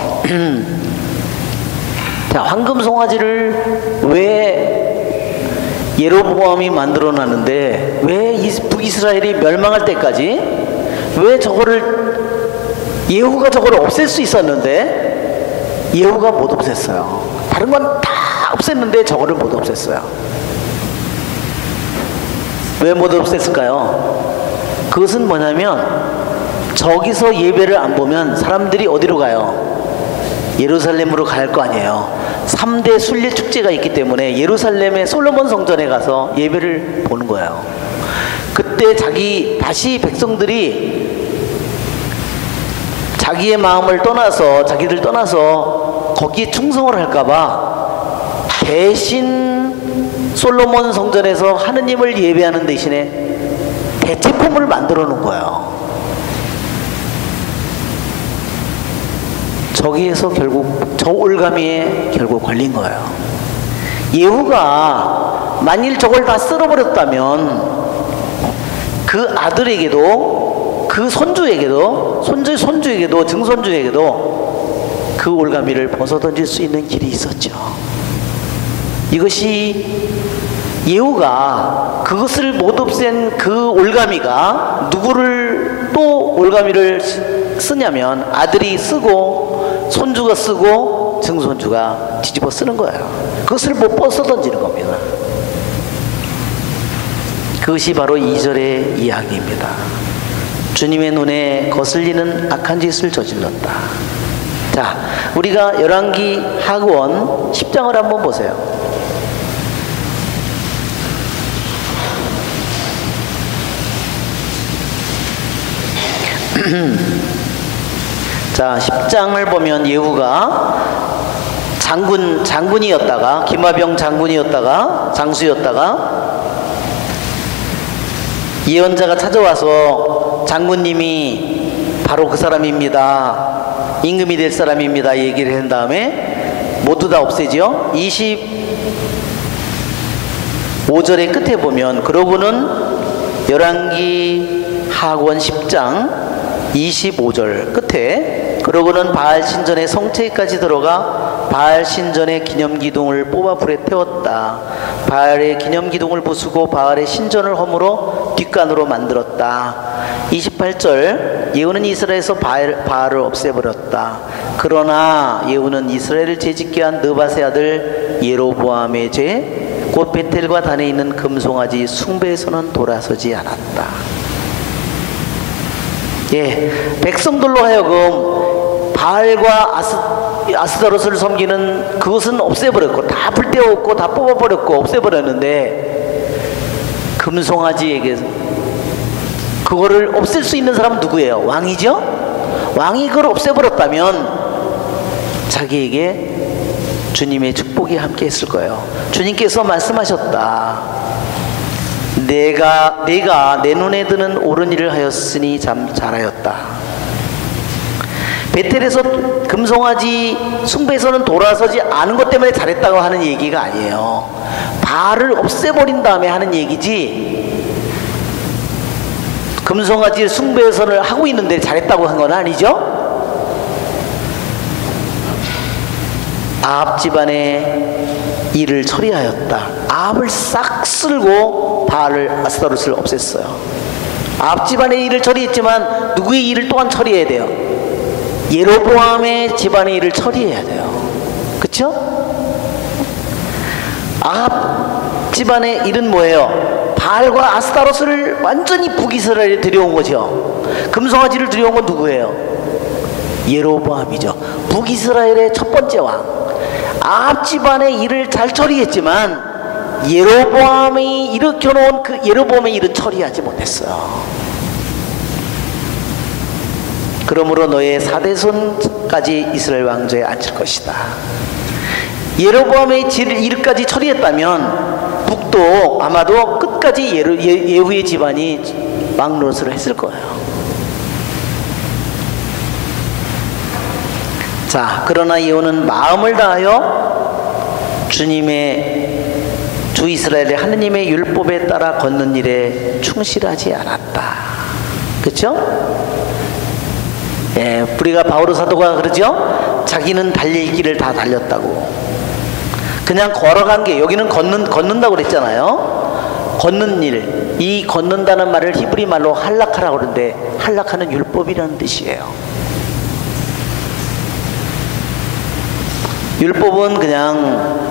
자, 황금 송아지를 왜 예로보암이 만들어 놨는데, 왜 북이스라엘이 멸망할 때까지 왜 저거를, 예후가 저거를 없앨 수 있었는데 예후가 못 없앴어요. 다른 건 다 없앴는데 저거를 못 없앴어요. 왜 못 없앴을까요? 그것은 뭐냐면, 저기서 예배를 안 보면 사람들이 어디로 가요? 예루살렘으로 갈 거 아니에요. 3대 순례 축제가 있기 때문에 예루살렘의 솔로몬 성전에 가서 예배를 보는 거예요. 그때 다시 백성들이 자기의 마음을 떠나서, 자기들 떠나서 거기에 충성을 할까봐 대신 솔로몬 성전에서 하느님을 예배하는 대신에 대체품을 만들어 놓은 거예요. 저기에서 결국 저 올가미에 결국 걸린 거예요. 예후가 만일 저걸 다 쓸어버렸다면 그 아들에게도, 그 손주에게도, 손주에게도, 증손주에게도 그 올가미를 벗어던질 수 있는 길이 있었죠. 이것이 예후가 그것을 못 없앤 그 올가미가 누구를 또 올가미를 쓰냐면 아들이 쓰고 손주가 쓰고 증손주가 뒤집어 쓰는 거예요. 그것을 못 벗어던지는 겁니다. 그것이 바로 2절의 이야기입니다. 주님의 눈에 거슬리는 악한 짓을 저질렀다. 자, 우리가 열왕기 하권 10장을 한번 보세요. 자, 10장을 보면 예후가 장군이었다가 김화병 장군이었다가 장수였다가 예언자가 찾아와서 장군님이 바로 그 사람입니다, 임금이 될 사람입니다 얘기를 한 다음에 모두 다 없애죠. 25절의 끝에 보면 그러고는 열왕기 하권 10장 25절 끝에 그러고는 바알 신전의 성체까지 들어가 바알 신전의 기념기둥을 뽑아 불에 태웠다. 바알의 기념기둥을 부수고 바알의 신전을 허물어 뒷간으로 만들었다. 28절 예후는 이스라엘에서 바알을 없애버렸다. 그러나 예후는 이스라엘을 죄짓게 한 느밧의 아들 예로보암의 죄 곧 베텔과 단에 있는 금송아지 숭배에서는 돌아서지 않았다. 예, 백성들로 하여금 바알과 아스타롯을 섬기는 그것은 없애버렸고 다 불태웠고 다 뽑아버렸고 없애버렸는데 금송아지에게 그거를 없앨 수 있는 사람은 누구예요? 왕이죠? 왕이 그걸 없애버렸다면 자기에게 주님의 축복이 함께 했을 거예요. 주님께서 말씀하셨다. 내가 내 눈에 드는 옳은 일을 하였으니 참 잘하였다. 베텔에서 금송아지 숭배에서는 돌아서지 않은 것 때문에 잘했다고 하는 얘기가 아니에요. 바알을 없애버린 다음에 하는 얘기지 금송아지 숭배에서는 하고 있는데 잘했다고 한 건 아니죠. 아합 집안의 일을 처리하였다. 아합을 싹 쓸고 바알을 아스타롯을 없앴어요. 아합 집안의 일을 처리했지만 누구의 일을 또한 처리해야 돼요? 예로보암의 집안의 일을 처리해야 돼요. 그쵸? 아합 집안의 일은 뭐예요? 바알과 아스타롯을 완전히 북이스라엘에 들여온 거죠. 금송아지를 들여온 건 누구예요? 예로보암이죠. 북이스라엘의 첫 번째 왕. 아합 집안의 일을 잘 처리했지만 예로보암이 일으켜놓은 그 예로보암의 일은 처리하지 못했어요. 그러므로 너의 4대손까지 이스라엘 왕조에 앉을 것이다. 예로보암의 일까지 처리했다면 북도 아마도 끝까지 예후의 집안이 왕노릇을 했을 거예요. 자, 그러나 예후는 마음을 다하여 주님의 주 이스라엘의 하느님의 율법에 따라 걷는 일에 충실하지 않았다. 그렇죠? 예, 우리가 바오로 사도가 그러죠? 자기는 달릴 길을 다 달렸다고. 그냥 걸어간 게 여기는 걷는다고 그랬잖아요. 걷는 일, 이 걷는다는 말을 히브리 말로 할락하라고 그러는데 할락하는 율법이라는 뜻이에요. 율법은 그냥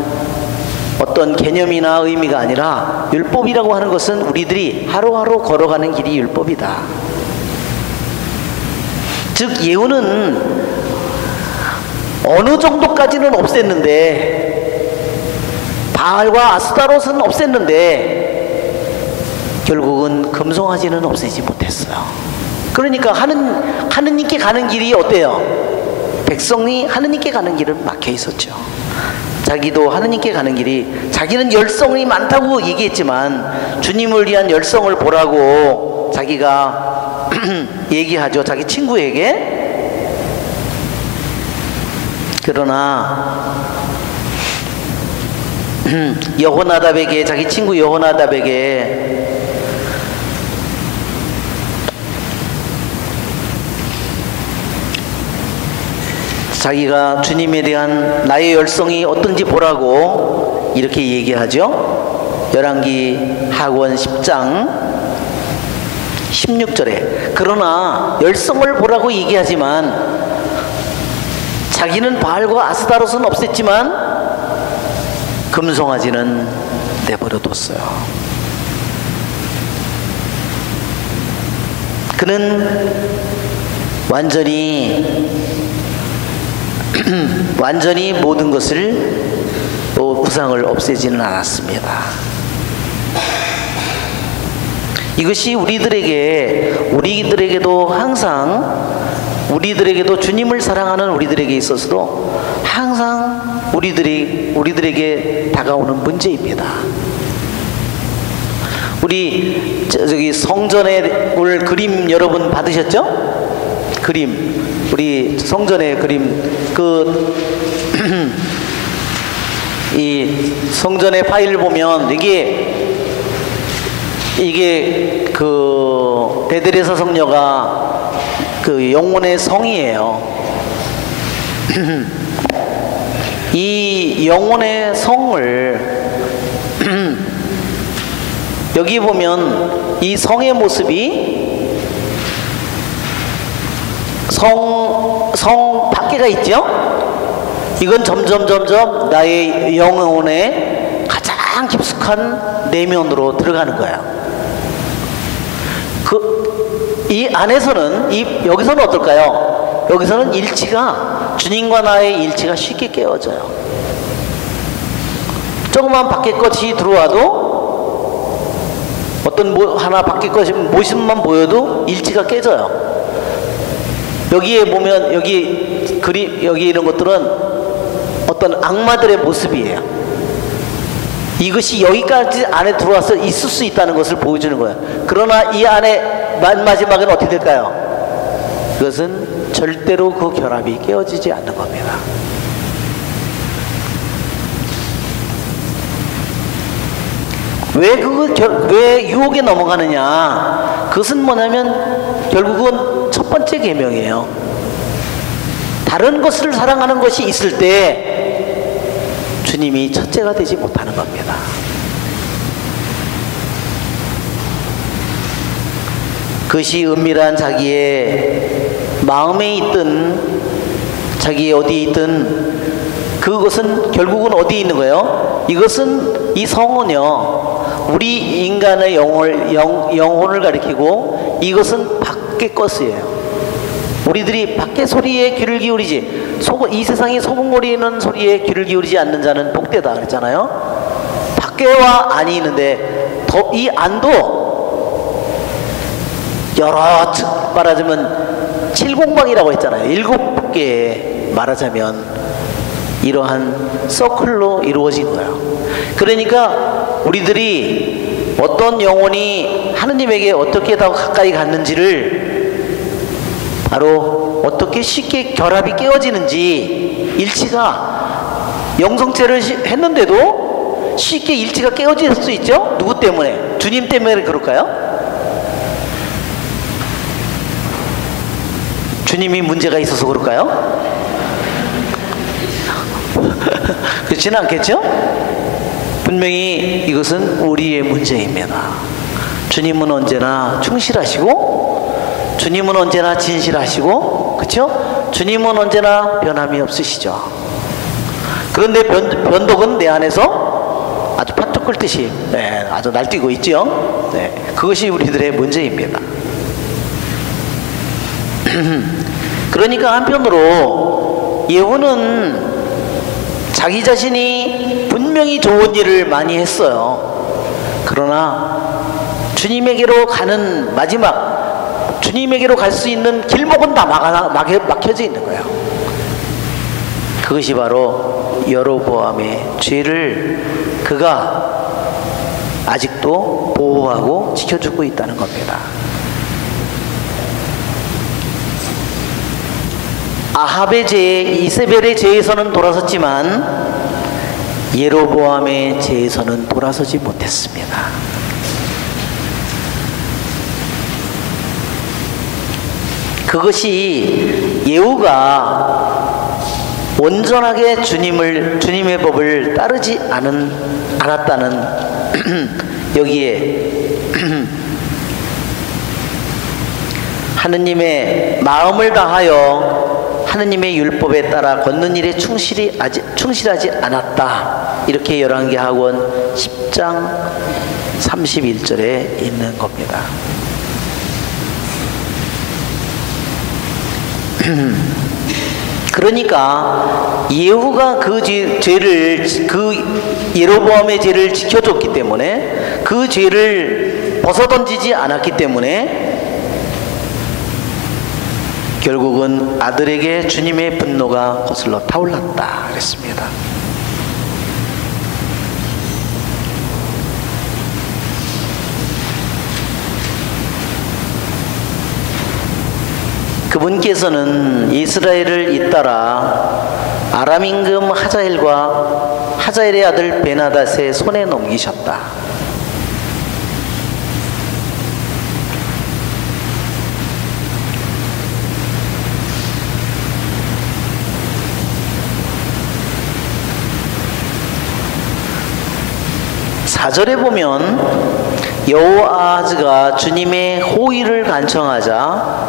어떤 개념이나 의미가 아니라 율법이라고 하는 것은 우리들이 하루하루 걸어가는 길이 율법이다. 즉 예후는 어느 정도까지는 없앴는데 바알과 아스타롯은 없앴는데 결국은 금송아지는 없애지 못했어요. 그러니까 하느님께 가는 길이 어때요? 백성이 하느님께 가는 길은 막혀 있었죠. 자기도 하느님께 가는 길이 자기는 열성이 많다고 얘기했지만 주님을 위한 열성을 보라고 자기가 얘기하죠. 자기 친구에게. 그러나 여호나답에게 자기 친구 여호나답에게 자기가 주님에 대한 나의 열성이 어떤지 보라고 이렇게 얘기하죠. 열왕기 하권 10장 16절에 그러나 열성을 보라고 얘기하지만 자기는 바알과 아스다롯은 없앴지만 금송아지는 내버려 뒀어요. 그는 완전히 모든 것을 또 우상을 없애지는 않았습니다. 이것이 우리들에게도 항상 우리들에게도 주님을 사랑하는 우리들에게 있어서도 항상 우리들에게 다가오는 문제입니다. 우리 저기 성전에 오늘 그림 여러분 받으셨죠? 그림 우리 성전의 그림 이 성전의 파일을 보면 이게 그 베드레사 성녀가 그 영혼의 성이에요. 이 영혼의 성을 여기 보면 이 성의 모습이 성 밖에가 있죠? 이건 점점 나의 영혼의 가장 깊숙한 내면으로 들어가는 거예요. 이 안에서는 여기서는 어떨까요? 여기서는 주님과 나의 일치가 쉽게 깨어져요. 조그만 밖에 것이 들어와도 어떤 하나 밖에 것이 모습만 보여도 일치가 깨져요. 여기에 보면 여기 이런 것들은 어떤 악마들의 모습이에요. 이것이 여기까지 안에 들어와서 있을 수 있다는 것을 보여주는 거예요. 그러나 이 안에 마지막은 어떻게 될까요? 그것은 절대로 그 결합이 깨어지지 않는 겁니다. 왜 유혹에 넘어가느냐? 그것은 뭐냐면 결국은 첫 번째 계명이에요. 다른 것을 사랑하는 것이 있을 때 주님이 첫째가 되지 못하는 겁니다. 그것이 은밀한 자기의 마음에 있든 자기 어디에 있든 그것은 결국은 어디에 있는 거예요? 이 성은요 우리 인간의 영혼을 가리키고 이것은 밖의 것이에요. 우리들이 밖의 소리에 귀를 기울이지 이 세상이 소문거리는 소리에 귀를 기울이지 않는 자는 복되다 그랬잖아요. 밖에와 안이 있는데 이 안도 여러 말하자면 7공방이라고 했잖아요. 7개 말하자면 이러한 서클로 이루어진 거예요. 그러니까 우리들이 어떤 영혼이 하느님에게 어떻게 더 가까이 갔는지를 바로 어떻게 쉽게 결합이 깨어지는지 일치가 영성체를 했는데도 쉽게 일치가 깨어질 수 있죠? 누구 때문에? 주님 때문에 그럴까요? 주님이 문제가 있어서 그럴까요? 그렇지는 않겠죠? 분명히 이것은 우리의 문제입니다. 주님은 언제나 충실하시고 주님은 언제나 진실하시고 그렇죠? 주님은 언제나 변함이 없으시죠. 그런데 변덕은 내 안에서 아주 판뚝 끓듯이 아주 날뛰고 있죠. 그것이 우리들의 문제입니다. 그러니까 한편으로 예후는 자기 자신이 분명히 좋은 일을 많이 했어요. 그러나 주님에게로 가는 마지막 주님에게로 갈 수 있는 길목은 다 막혀져 있는 거예요. 그것이 바로 여로보암의 죄를 그가 아직도 보호하고 지켜주고 있다는 겁니다. 아합의 죄, 이세벨의 죄에서는 돌아섰지만 예로보암의 죄에서는 돌아서지 못했습니다. 그것이 예후가 온전하게 주님의 법을 따르지 않았다는 여기에 하느님의 마음을 다하여 하느님의 율법에 따라 걷는 일에 충실하지 않았다. 이렇게 열왕기하권 10장 31절에 있는 겁니다. 그러니까 예후가 그 예로보암의 죄를 지켜줬기 때문에 그 죄를 벗어던지지 않았기 때문에 결국은 아들에게 주님의 분노가 거슬러 타올랐다 그랬습니다. 그분께서는 이스라엘을 잇따라 아람 임금 하자엘과 하자엘의 아들 베나닷의 손에 넘기셨다. 사절에 보면 여호아하즈가 주님의 호의를 간청하자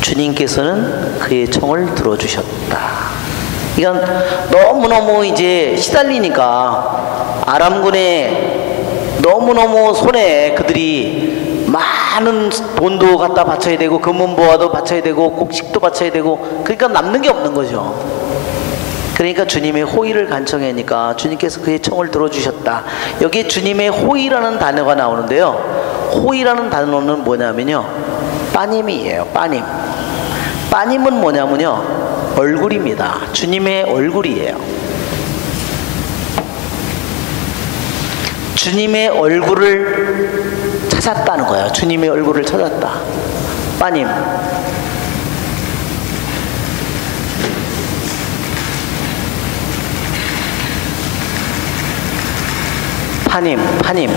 주님께서는 그의 청을 들어주셨다. 이건 너무너무 이제 시달리니까 아람군의 너무너무 손에 그들이 많은 돈도 갖다 바쳐야 되고 금은보화도 바쳐야 되고 곡식도 바쳐야 되고 그러니까 남는 게 없는 거죠. 그러니까 주님의 호의를 간청하니까 주님께서 그의 청을 들어주셨다. 여기에 주님의 호의라는 단어가 나오는데요. 호의라는 단어는 뭐냐면요, 빠님이에요. 빠님. 빠님은 뭐냐면요, 얼굴입니다. 주님의 얼굴이에요. 주님의 얼굴을 찾았다는 거예요. 주님의 얼굴을 찾았다. 빠님. 파님, 파님.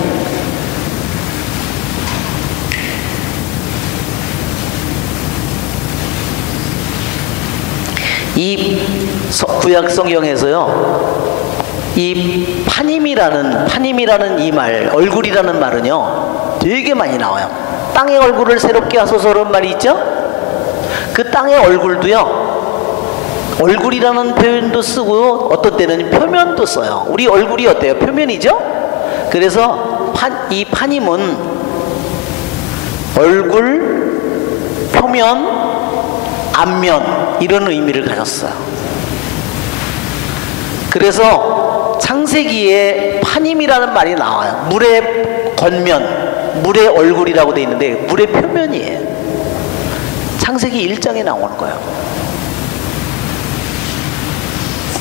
이 구약 성경에서요, 이 파님이라는 이 말, 얼굴이라는 말은요 되게 많이 나와요. 땅의 얼굴을 새롭게 하소서라는 말이 있죠. 그 땅의 얼굴도요, 얼굴이라는 표현도 쓰고 어떤 때는 표면도 써요. 우리 얼굴이 어때요? 표면이죠. 그래서 이 파님은 얼굴, 표면, 앞면 이런 의미를 가졌어요. 그래서 창세기에 파님이라는 말이 나와요. 물의 겉면, 물의 얼굴이라고 되어 있는데 물의 표면이에요. 창세기 1장에 나오는 거예요.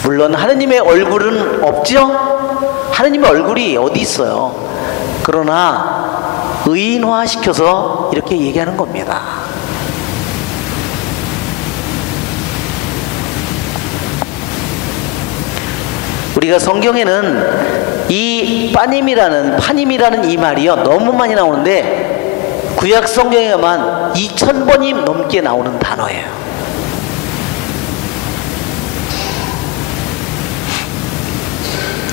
물론 하느님의 얼굴은 없죠. 하느님의 얼굴이 어디 있어요. 그러나 의인화시켜서 이렇게 얘기하는 겁니다. 우리가 성경에는 이 파님이라는 이 말이요 너무 많이 나오는데 구약 성경에만 2000번이 넘게 나오는 단어예요.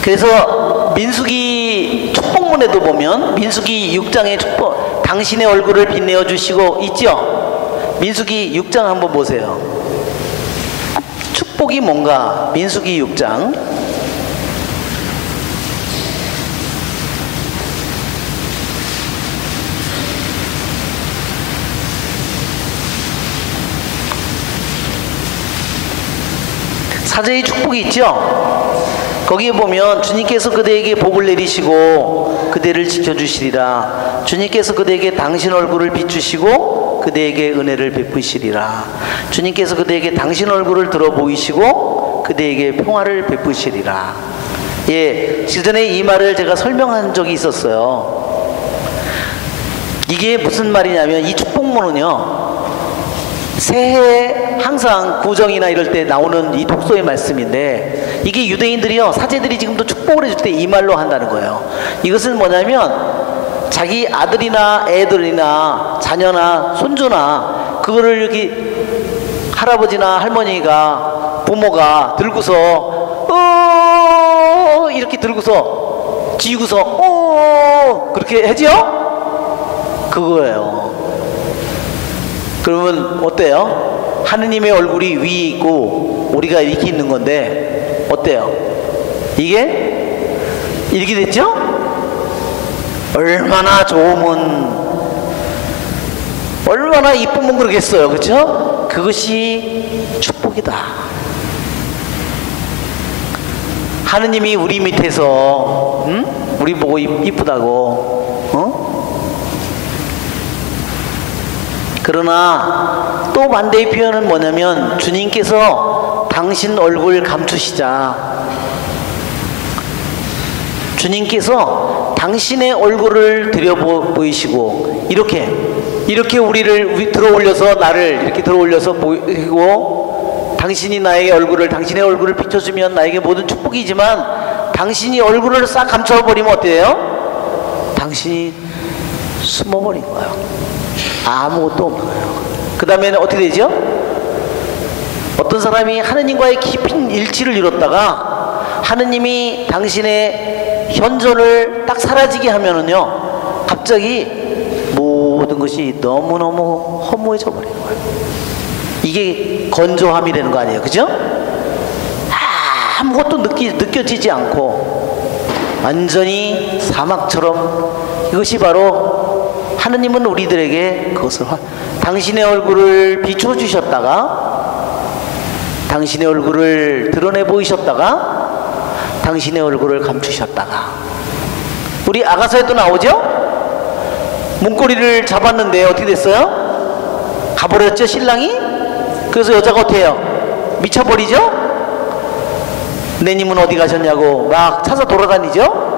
그래서 민수기 축복문에도 보면 민수기 6장의 축복, 당신의 얼굴을 빛내어 주시고 있죠. 민수기 6장 한번 보세요. 축복이 뭔가. 민수기 6장 사제의 축복이 있죠. 거기에 보면 주님께서 그대에게 복을 내리시고 그대를 지켜주시리라. 주님께서 그대에게 당신 얼굴을 비추시고 그대에게 은혜를 베푸시리라. 주님께서 그대에게 당신 얼굴을 들어 보이시고 그대에게 평화를 베푸시리라. 예, 지전에 이 말을 제가 설명한 적이 있었어요. 이게 무슨 말이냐면 이 축복문은요 새해 항상 구정이나 이럴 때 나오는 이 독소의 말씀인데 이게 유대인들이요 사제들이 지금도 축복을 해줄 때 이 말로 한다는 거예요. 이것은 뭐냐면 자기 아들이나 애들이나 자녀나 손주나 그거를 이렇게 할아버지나 할머니가 부모가 들고서 이렇게 들고서 지우고서 그렇게 하죠? 그거예요. 그러면 어때요? 하느님의 얼굴이 위에 있고 우리가 이렇게 있는 건데 어때요? 이게 이렇게 됐죠? 얼마나 좋으면 얼마나 이쁘면 그러겠어요. 그렇죠? 그것이 축복이다. 하느님이 우리 밑에서 우리 보고 이쁘다고 그러나 또 반대의 표현은 뭐냐면 주님께서 당신 얼굴 감추시자. 주님께서 당신의 얼굴을 들여 보이시고 이렇게 우리를 들어 올려서 나를 이렇게 들어 올려서 보이고 당신이 나의 얼굴을 당신의 얼굴을 비춰주면 나에게 모든 축복이지만 당신이 얼굴을 싹 감춰버리면 어때요? 당신이 숨어버린 거예요. 아무것도 없는 거예요. 그 다음에는 어떻게 되죠? 어떤 사람이 하느님과의 깊은 일치를 이뤘다가 하느님이 당신의 현존을 딱 사라지게 하면은요 갑자기 모든 것이 너무너무 허무해져 버리는 거예요. 이게 건조함이 되는 거 아니에요, 그죠? 아무것도 느껴지지 않고 완전히 사막처럼. 이것이 바로 하느님은 우리들에게 그것을 당신의 얼굴을 비춰주셨다가 당신의 얼굴을 드러내 보이셨다가 당신의 얼굴을 감추셨다가. 우리 아가서에도 나오죠? 문고리를 잡았는데 어떻게 됐어요? 가버렸죠, 신랑이? 그래서 여자가 어떻게 해요? 미쳐버리죠? 내 님은 어디 가셨냐고 막 찾아 돌아다니죠?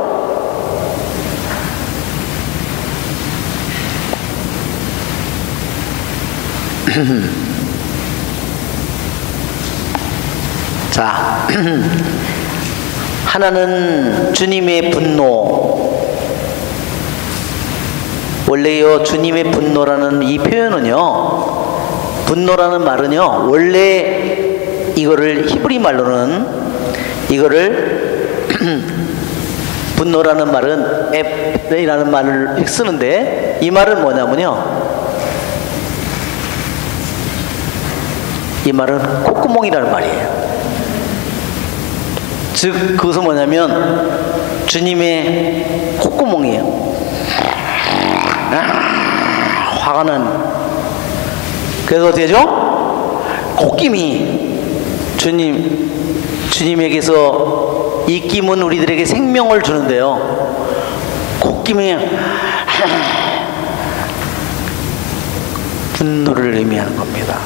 자, 하나는 주님의 분노. 원래요 주님의 분노라는 이 표현은요, 분노라는 말은요 원래 이거를 히브리 말로는 이거를 분노라는 말은 앱이라는 말을 쓰는데 이 말은 뭐냐면요, 이 말은 콧구멍이라는 말이에요. 즉 그것은 뭐냐면 주님의 콧구멍이에요. 화가 난. 그래서 어떻게 되죠? 콧김이 주님에게서 이 김은 우리들에게 생명을 주는데요, 콧김이 분노를 의미하는 겁니다.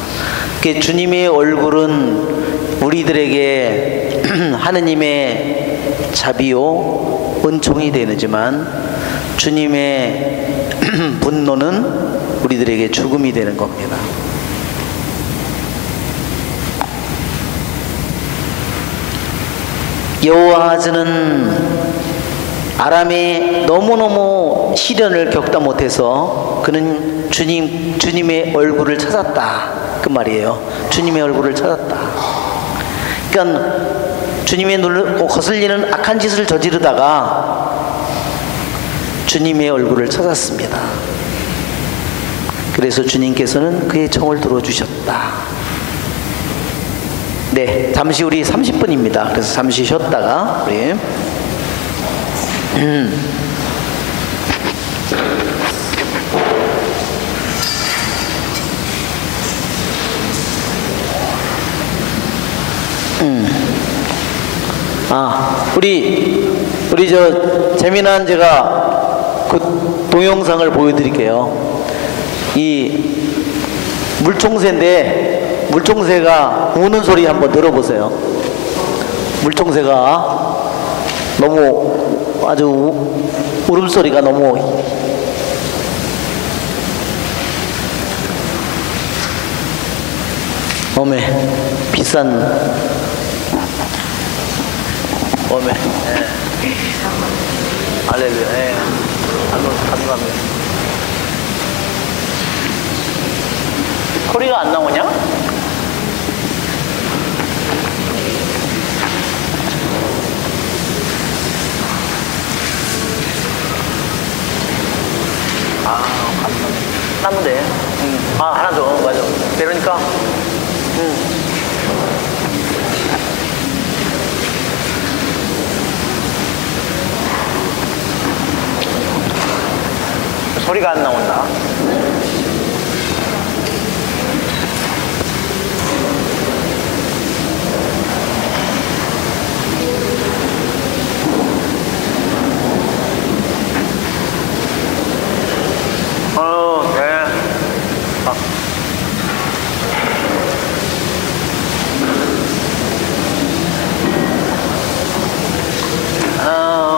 주님의 얼굴은 우리들에게 하느님의 자비요 은총이 되지만 주님의 분노는 우리들에게 죽음이 되는 겁니다. 여호아하즈는 아람에 너무너무 시련을 겪다 못해서 그는 주님의 얼굴을 찾았다, 그 말이에요. 주님의 얼굴을 찾았다. 그러니까 주님의 거슬리는 악한 짓을 저지르다가 주님의 얼굴을 찾았습니다. 그래서 주님께서는 그의 청을 들어주셨다. 네, 잠시 우리 30분입니다. 그래서 잠시 쉬었다가 우리 우리 저 재미난 제가 그 동영상을 보여드릴게요. 이 물총새인데 물총새가 우는 소리 한번 들어보세요. 물총새가 너무 아주 울음소리가 너무 어메 비싼 어메 할렐루야. 감사합니다. 소리가 안 나오냐? 소리가 안 나온다. 네.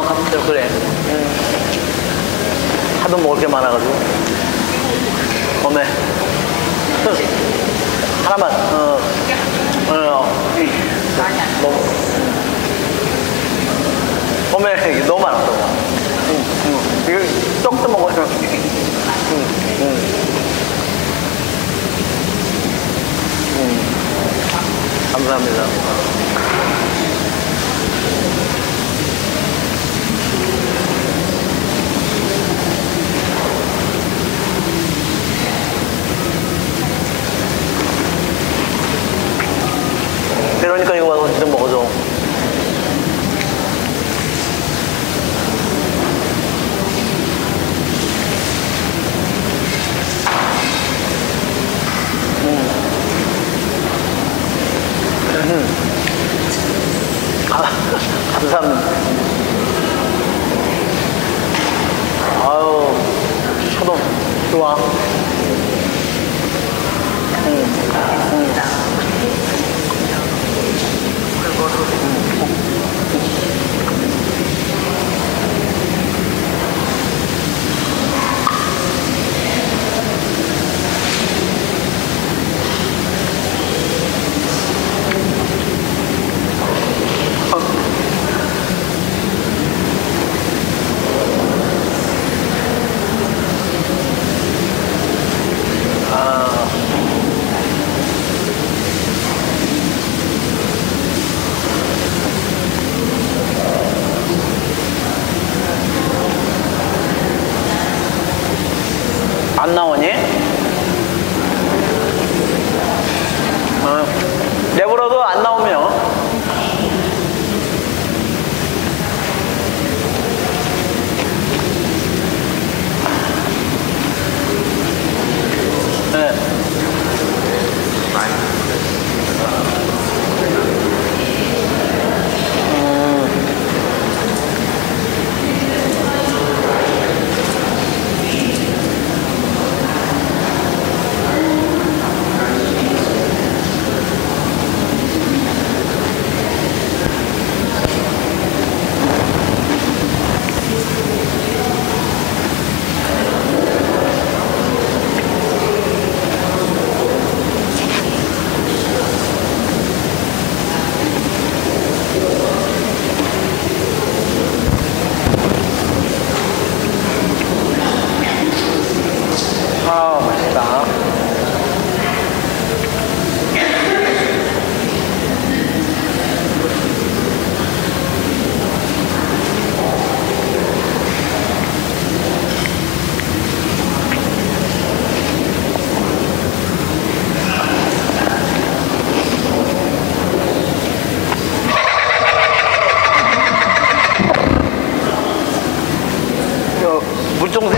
깜짝 그래. 하도 먹을 게 많아가지고. 어메. 하나만. 어메, 이게 너무 많아. 이거 떡도 먹어요. 감사합니다. 그러니까 이거 와서 진짜 먹어줘. 감사합니다. 아유, 초동 좋아. 안 나오니? 내버려도 안 나오면 네. 아, 맛있다. 물종생.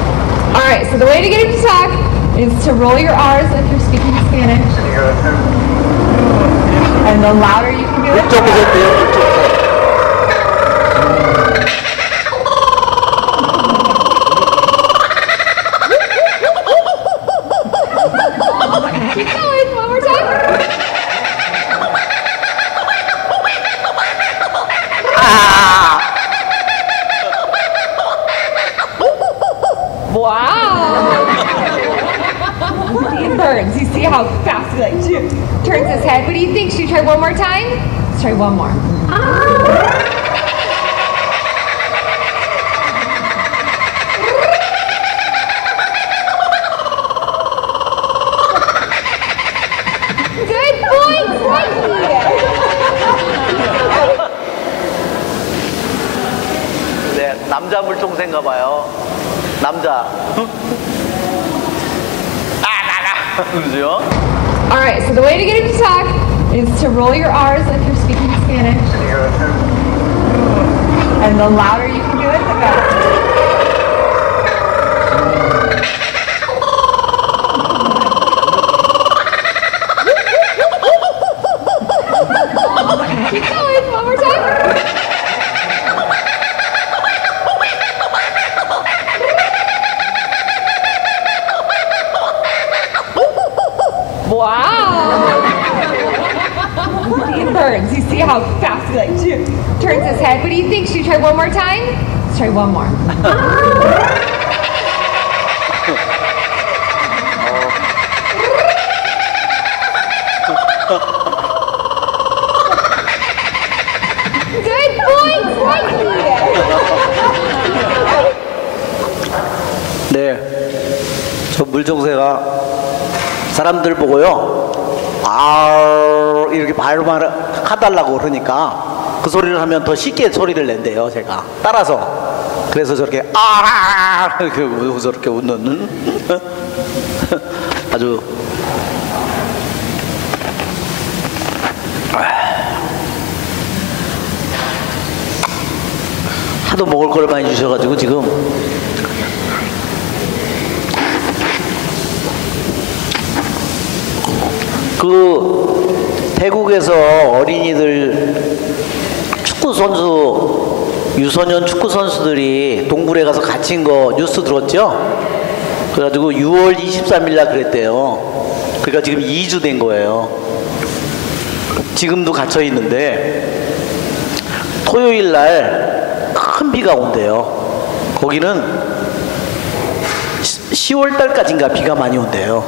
Alright, so the way to get him to talk is to roll your R's like you're speaking Spanish. And the louder you can do it, the better. Keep going, one more time. Wow! He burns. You see how fast he like turns his head. What do you think? Should we try one more time? Let's try one more. Good boy, Frankie! 네, 남자 물총새인가 봐요. 남자. 그죠? Alright, so the way to get him to talk is to roll your R's like you're speaking Spanish. And the louder you can do it, the better. it burns. You see how fast he like turns his head. But he thinks, should we try one more time? Let's try one more. Good point, Frankie. 네, 저 물정새가 사람들 보고요, 아 이렇게 발음을 해달라고 그러니까 그 소리를 하면 더 쉽게 소리를 낸대요, 제가 따라서. 그래서 저렇게 아 이렇게 저렇게 웃는 아주 하도 먹을 걸 많이 주셔가지고 지금 그 태국에서 어린이들 축구 선수, 유소년 축구 선수들이 동굴에 가서 갇힌 거 뉴스 들었죠? 그래가지고 6월 23일 날 그랬대요. 그러니까 지금 2주 된 거예요. 지금도 갇혀 있는데 토요일 날 큰 비가 온대요. 거기는 10월 달까지인가 비가 많이 온대요.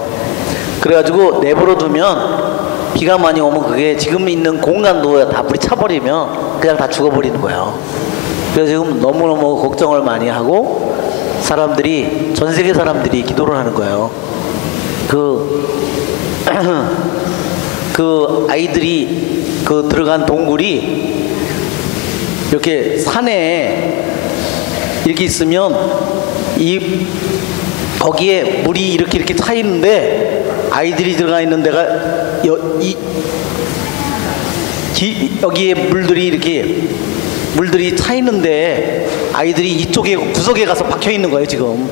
그래가지고 내버려 두면 비가 많이 오면 그게 지금 있는 공간도 다 물이 차버리면 그냥 다 죽어버리는 거예요. 그래서 지금 너무너무 걱정을 많이 하고 사람들이, 전 세계 사람들이 기도를 하는 거예요. 그 아이들이 그 들어간 동굴이 이렇게 산에 이렇게 있으면 거기에 물이 이렇게 차 있는데 아이들이 들어가 있는 데가 여기에 물들이 차 있는데 아이들이 이쪽에 구석에 가서 박혀 있는 거예요 지금.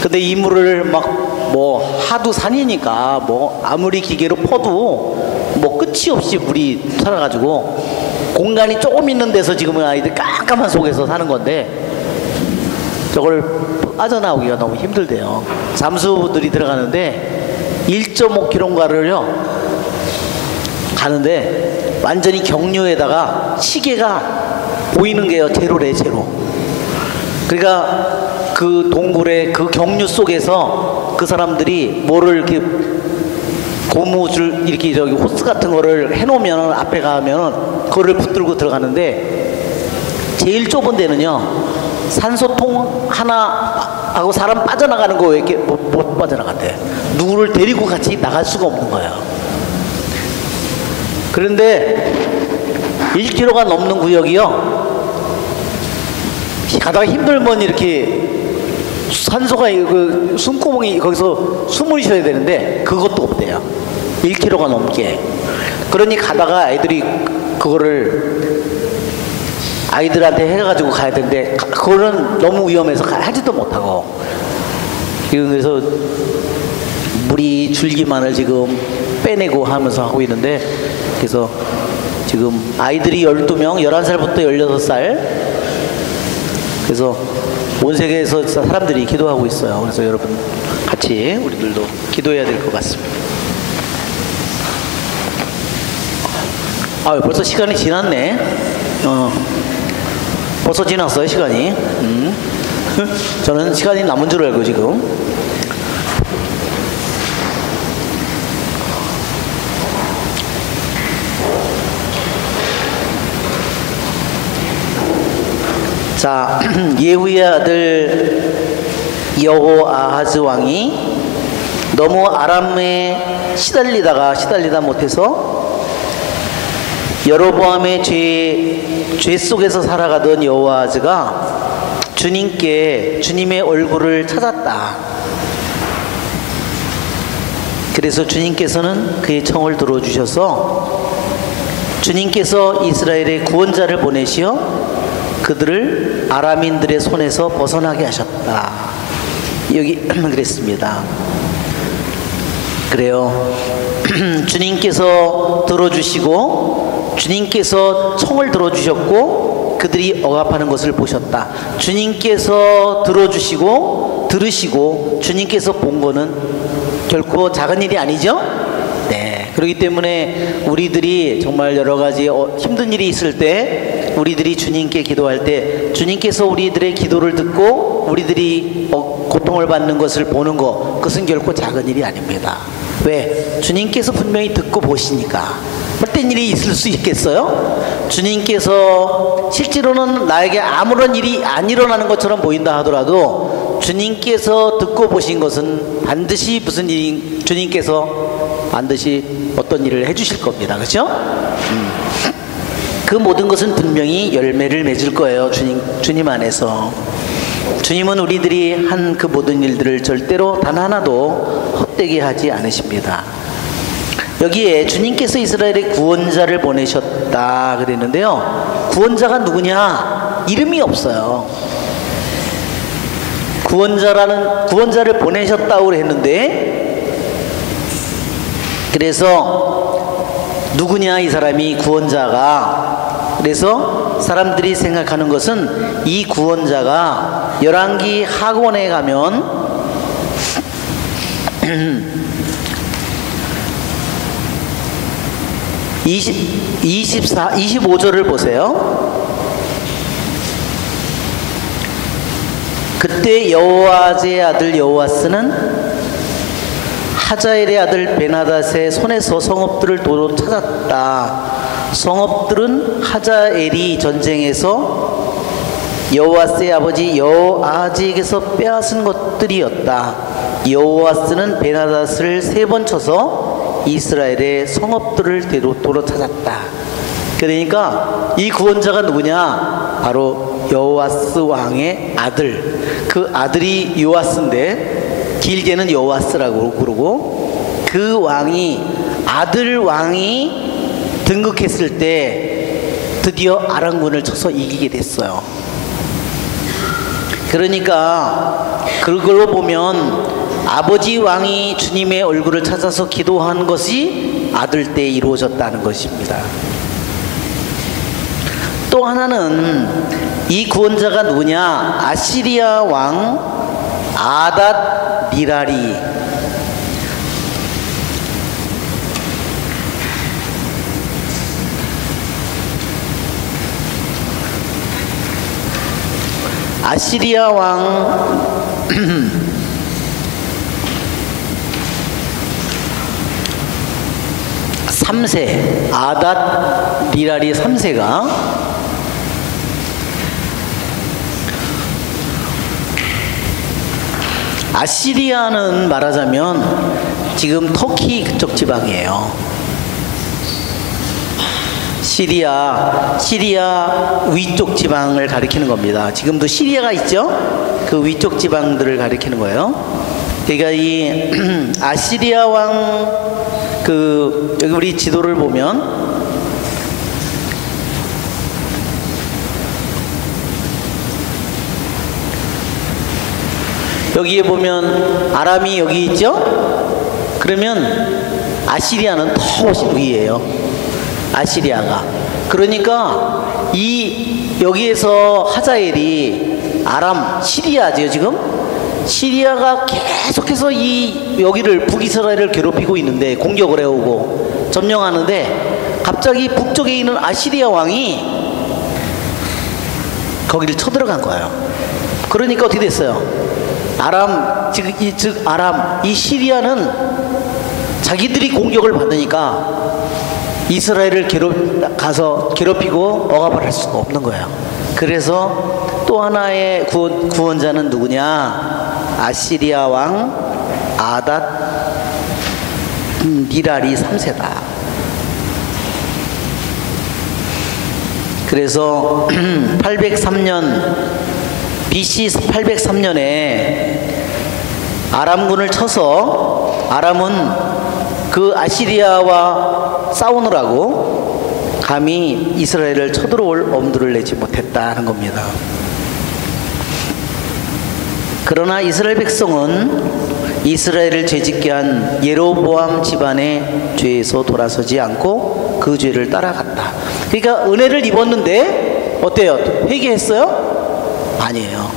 근데 이 물을 막 뭐 하도 산이니까 뭐 아무리 기계로 퍼도 뭐 끝이 없이 물이 살아가지고 공간이 조금 있는 데서 지금은 아이들 깜깜한 속에서 사는 건데 저걸 빠져나오기가 너무 힘들대요. 잠수들이 들어가는데 1.5km인가를요 가는데 완전히 경류에다가 시계가 보이는 게요, 제로래, 제로. 그러니까 그 동굴의 그 경류 속에서 그 사람들이 뭐를 이렇게 고무줄 이렇게 저기 호스 같은 거를 해놓으면 앞에 가면은 그거를 붙들고 들어가는데 제일 좁은 데는요 산소통 하나 하고 사람 빠져나가는 거 왜 이렇게 못 빠져나간대. 누구를 데리고 같이 나갈 수가 없는 거예요. 그런데 1km가 넘는 구역이요 가다가 힘들면 이렇게 산소가 그 숨구멍이 거기서 숨을 쉬어야 되는데 그것도 없대요. 1km가 넘게. 그러니 가다가 아이들이 그거를 아이들한테 해가지고 가야 되는데 그거는 너무 위험해서 하지도 못하고. 그래서 물이 줄기만을 지금 빼내고 하면서 하고 있는데, 그래서 지금 아이들이 12명, 11살부터 16살, 그래서 온 세계에서 사람들이 기도하고 있어요. 그래서 여러분 같이 우리들도 기도해야 될 것 같습니다. 아, 벌써 시간이 지났네. 벌써 지났어요, 시간이. 저는 시간이 남은 줄 알고 지금. 자, 예후의 아들 여호아하즈 왕이 너무 아람에 시달리다 못해서 여로보암의 죄 속에서 살아가던 여호아하즈가 주님의 얼굴을 찾았다. 그래서 주님께서는 그의 청을 들어주셔서 주님께서 이스라엘의 구원자를 보내시어 그들을 아람인들의 손에서 벗어나게 하셨다. 여기 그랬습니다. 그래요. 주님께서 들어주시고 주님께서 청을 들어주셨고 그들이 억압하는 것을 보셨다. 주님께서 들으시고 주님께서 본 거는 결코 작은 일이 아니죠? 네, 그렇기 때문에 우리들이 정말 여러 가지 힘든 일이 있을 때 우리들이 주님께 기도할 때 주님께서 우리들의 기도를 듣고 우리들이 고통을 받는 것을 보는 것, 그것은 결코 작은 일이 아닙니다. 왜? 주님께서 분명히 듣고 보시니까. 헛된 일이 있을 수 있겠어요? 주님께서 실제로는 나에게 아무런 일이 안 일어나는 것처럼 보인다 하더라도 주님께서 듣고 보신 것은 반드시 무슨 일이, 주님께서 반드시 어떤 일을 해주실 겁니다. 그렇죠? 그 모든 것은 분명히 열매를 맺을 거예요. 주님 안에서. 주님은 우리들이 한 그 모든 일들을 절대로 단 하나도 헛되게 하지 않으십니다. 여기에 주님께서 이스라엘의 구원자를 보내셨다 그랬는데요. 구원자가 누구냐? 이름이 없어요. 구원자를 보내셨다고 했는데, 그래서 누구냐 이 사람이 구원자가. 그래서 사람들이 생각하는 것은 이 구원자가 열왕기 하권에 가면 25절을 보세요. 그때 여호아즈의 아들 여호아스는 하자엘의 아들 베나닷의 손에서 성읍들을 도로 찾았다. 성읍들은 하자엘이 전쟁에서 여호아스의 아버지 여호아즈에게서 빼앗은 것들이었다. 여호아스는 베나닷을 3번 쳐서 이스라엘의 성읍들을 도로 찾았다. 그러니까 이 구원자가 누구냐? 바로 여호아스 왕의 아들. 그 아들이 요아스인데 길게는 여호아스라고 그러고, 그 왕이, 아들 왕이 등극했을 때 드디어 아람군을 쳐서 이기게 됐어요. 그러니까 그걸로 보면 아버지 왕이 주님의 얼굴을 찾아서 기도한 것이 아들 때 이루어졌다는 것입니다. 또 하나는 이 구원자가 누구냐? 아시리아 왕 아닷 니랄이. 아시리아 왕 3세 아닷 니랄이 3세가 아시리아는 말하자면 지금 터키 그쪽 지방이에요. 시리아 위쪽 지방을 가리키는 겁니다. 지금도 시리아가 있죠? 그 위쪽 지방들을 가리키는 거예요. 그러니까 이 아시리아 왕 여기 우리 지도를 보면 여기에 보면 아람이 여기 있죠? 그러면 아시리아는 더 훨씬 위에요. 아시리아가. 그러니까 여기에서 하자엘이 아람, 시리아죠 지금? 시리아가 계속해서 여기를 북이스라엘을 괴롭히고 있는데, 공격을 해오고 점령하는데, 갑자기 북쪽에 있는 아시리아 왕이 거기를 쳐들어간 거예요. 그러니까 어떻게 됐어요? 이 시리아는 자기들이 공격을 받으니까 이스라엘을 가서 괴롭히고 억압을 할 수가 없는 거예요. 그래서 또 하나의 구원자는 누구냐? 아시리아 왕 아닷 니랄이 3세다. 그래서 803년 BC 803년에 아람군을 쳐서, 아람은 그 아시리아와 싸우느라고 감히 이스라엘을 쳐들어올 엄두를 내지 못했다는 겁니다. 그러나 이스라엘 백성은 이스라엘을 죄짓게 한 예로보암 집안의 죄에서 돌아서지 않고 그 죄를 따라갔다. 그러니까 은혜를 입었는데 어때요? 회개했어요? 아니에요.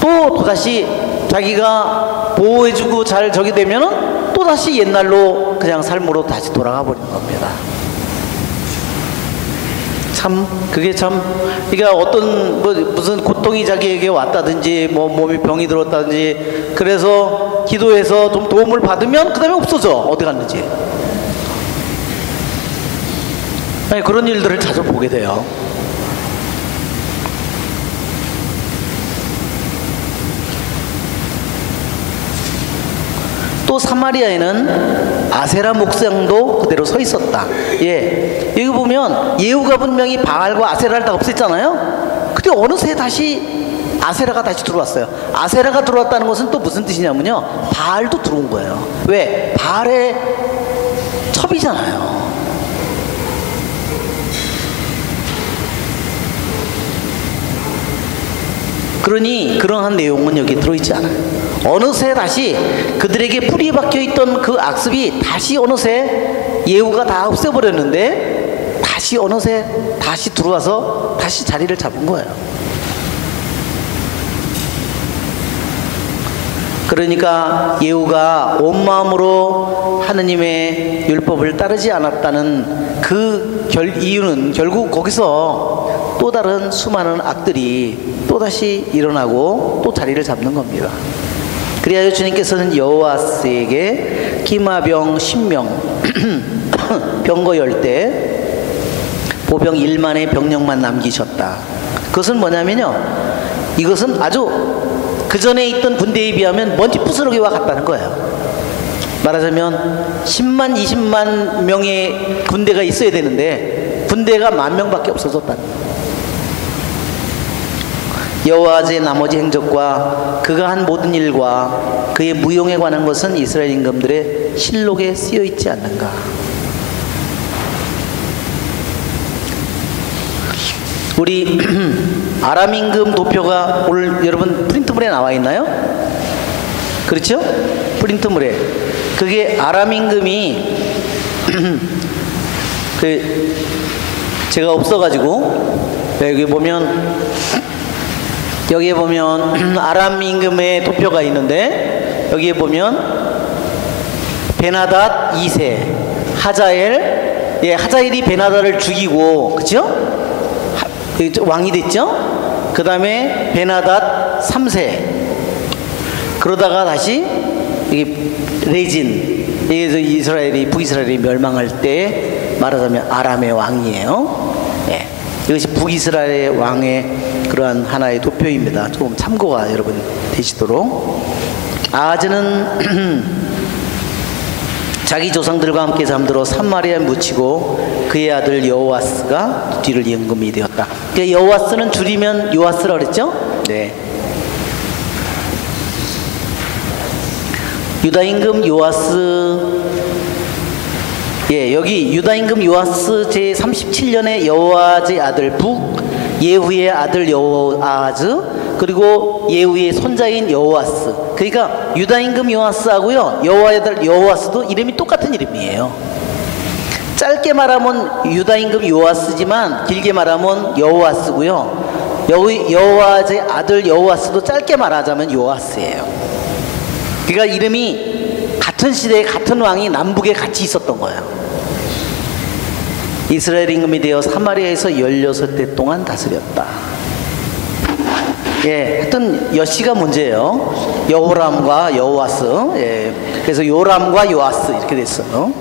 또다시 자기가 보호해주고 잘 저기 되면은 또다시 옛날로 그냥 삶으로 다시 돌아가 버리는 겁니다. 참 그게 참 그러니까 어떤 뭐 무슨 고통이 자기에게 왔다든지 뭐 몸에 병이 들었다든지 그래서 기도해서 좀 도움을 받으면 그 다음에 없어져. 어디 갔는지. 아니, 그런 일들을 자주 보게 돼요. 또 사마리아에는 아세라 목상도 그대로 서 있었다. 예, 여기 보면 예후가 분명히 바알과 아세라를 다 없앴잖아요. 근데 어느새 다시 아세라가 다시 들어왔어요. 아세라가 들어왔다는 것은 또 무슨 뜻이냐면요, 바알도 들어온 거예요. 왜? 바알의 첩이잖아요. 그러니 그러한 내용은 여기 들어있지 않아요. 어느새 다시 그들에게 뿌리 박혀있던 그 악습이 다시 어느새 예후가 다 없애버렸는데 다시 어느새 다시 들어와서 다시 자리를 잡은 거예요. 그러니까 예후가 온 마음으로 하느님의 율법을 따르지 않았다는 그 이유는 결국 거기서 또 다른 수많은 악들이 또다시 일어나고 또 자리를 잡는 겁니다. 그리하여 주님께서는 여호와스에게 기마병 10명 병거 10대 보병 1만의 병력만 남기셨다. 그것은 뭐냐면요, 이것은 아주 그 전에 있던 군대에 비하면 먼지 부스러기와 같다는 거예요. 말하자면 10만 20만 명의 군대가 있어야 되는데 군대가 10,000명밖에 없어졌다는 거예요. 여호와의 나머지 행적과 그가 한 모든 일과 그의 무용에 관한 것은 이스라엘 임금들의 실록에 쓰여 있지 않는가. 우리 아람 임금 도표가 오늘 여러분 프린트물에 나와 있나요? 그렇죠? 프린트물에 그게 아람 임금이 그 제가 없어가지고 여기에 보면 아람 임금의 도표가 있는데 여기에 보면 베나닷 2세 하자엘, 예, 하자엘이 베나닷을 죽이고, 그죠? 왕이 됐죠? 그 다음에 베나닷 3세 그러다가 다시 이게 레진, 이게 이스라엘이 북이스라엘이 멸망할 때 말하자면 아람의 왕이에요. 예. 이것이 북이스라엘 왕의 그러한 하나의 도표입니다. 조금 참고가 여러분 되시도록. 아하즈는 자기 조상들과 함께 잠들어 사마리아에 묻히고 그의 아들 여호와스가 뒤를 임금이 되었다. 그러니까 여호와스는 줄이면 요아스라고 그랬죠? 네. 유다 임금 요아스, 예, 여기 유다 임금 요아스 제 37년에 여호와의 아들 북 예후의 아들 여호아하즈 그리고 예후의 손자인 여호와스. 그러니까 유다 임금 요아스하고요 여호와의 아들 여호와스도 이름이 똑같은 이름이에요. 짧게 말하면 유다 임금 요아스지만 길게 말하면 여호와스고요. 여호와의 아들 여호와스도 짧게 말하자면 요아스예요. 그러니까 이름이 같은 시대에 같은 왕이 남북에 같이 있었던 거예요. 이스라엘 임금이 되어 사마리아에서 16대 동안 다스렸다. 예, 하여튼 여씨가 문제예요. 여호람과 여호와스. 예, 그래서 요람과 요아스 이렇게 됐어요.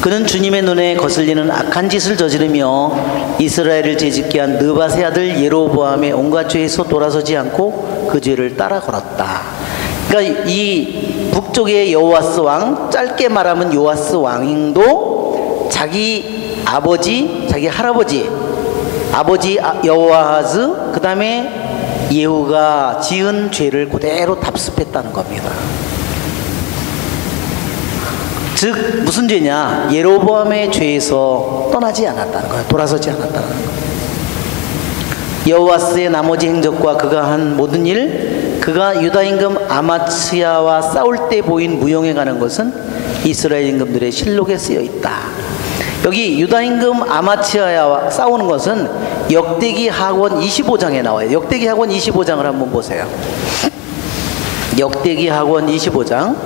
그는 주님의 눈에 거슬리는 악한 짓을 저지르며 이스라엘을 재짓게 한 느밧의 아들 예로보암의 온갖 죄에서 돌아서지 않고 그 죄를 따라 걸었다. 그러니까 이 북쪽의 여호와스 왕, 짧게 말하면 요아스 왕도 자기 아버지, 자기 할아버지, 아버지 여호아하즈, 그 다음에 예후가 지은 죄를 그대로 답습했다는 겁니다. 즉 무슨 죄냐? 예로보암의 죄에서 떠나지 않았다는 거예요. 돌아서지 않았다는 거예요. 여호와스의 나머지 행적과 그가 한 모든 일, 그가 유다 임금 아마츠야와 싸울 때 보인 무용에 관한 것은 이스라엘 임금들의 실록에 쓰여 있다. 여기 유다 임금 아마츠야와 싸우는 것은 역대기 하권 25장에 나와요. 역대기 하권 25장을 한번 보세요. 역대기 학원 25장.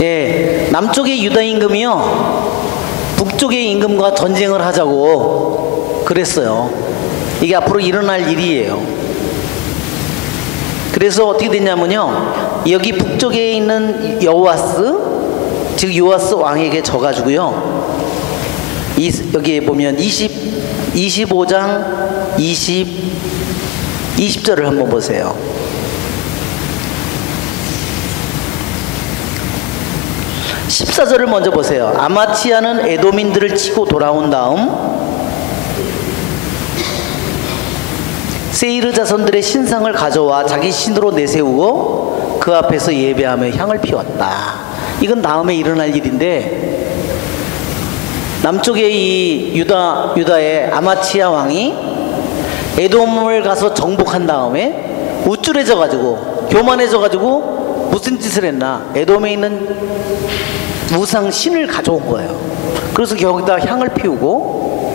예, 남쪽의 유다 임금이요 북쪽의 임금과 전쟁을 하자고 그랬어요. 이게 앞으로 일어날 일이에요. 그래서 어떻게 됐냐면요, 여기 북쪽에 있는 여호와스, 즉 요아스 왕에게 져가지고요, 여기 보면 25장 20절을 한번 보세요. 14절을 먼저 보세요. 아마치아는 에돔인들을 치고 돌아온 다음 세이르 자손들의 신상을 가져와 자기 신으로 내세우고 그 앞에서 예배하며 향을 피웠다. 이건 다음에 일어날 일인데, 남쪽의 이 유다의 아마치아 왕이 에돔을 가서 정복한 다음에 우쭐해져 가지고 교만해져 가지고 무슨 짓을 했나? 에돔에 있는 우상 신을 가져온 거예요. 그래서 거기다 향을 피우고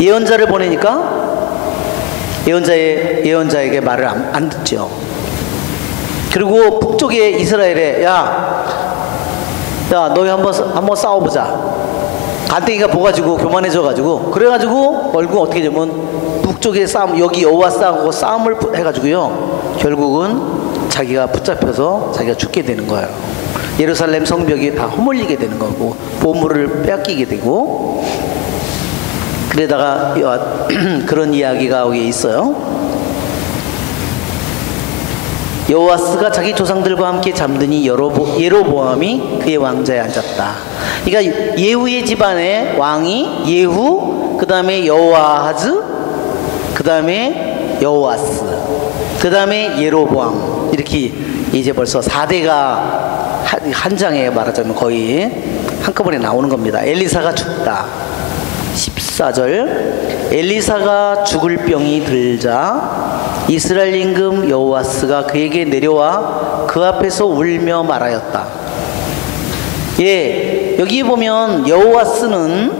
예언자를 보내니까 예언자에게 말을 안 듣죠. 그리고 북쪽의 이스라엘에 야 너희 한번 싸워보자. 간땡이가 보가지고 교만해져가지고 그래가지고 결국 어떻게 되면 북쪽의 싸움, 여기 여호와스하고 싸움을 해가지고요, 결국은 자기가 붙잡혀서 자기가 죽게 되는 거예요. 예루살렘 성벽이 다 허물리게 되는 거고 보물을 빼앗기게 되고. 그러다가 그런 이야기가 여기 있어요. 여호와스가 자기 조상들과 함께 잠드니 예로보암이 그의 왕자에 앉았다. 그러니까 예후의 집안의 왕이 예후, 그 다음에 여호아하즈, 그 다음에 여호와스, 그 다음에 예로보암, 이렇게 이제 벌써 4대가 한 장에 말하자면 거의 한꺼번에 나오는 겁니다. 엘리사가 죽다. 14절, 엘리사가 죽을 병이 들자 이스라엘 임금 여호와스가 그에게 내려와 그 앞에서 울며 말하였다. 예, 여기 보면 여호와스는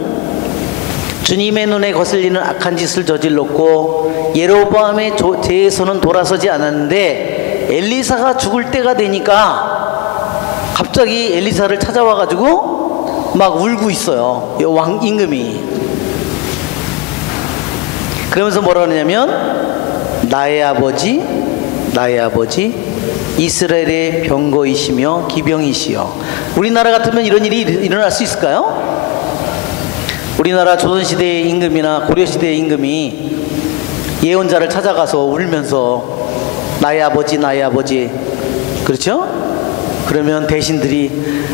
주님의 눈에 거슬리는 악한 짓을 저질렀고 예로보암의 죄에서는 돌아서지 않았는데, 엘리사가 죽을 때가 되니까 갑자기 엘리사를 찾아와 가지고 막 울고 있어요, 왕 임금이. 그러면서 뭐라 하냐면 나의 아버지 이스라엘의 병거이시며 기병이시여. 우리나라 같으면 이런 일이 일어날 수 있을까요? 우리나라 조선시대의 임금이나 고려시대의 임금이 예언자를 찾아가서 울면서 나의 아버지 그렇죠? 그러면 대신들이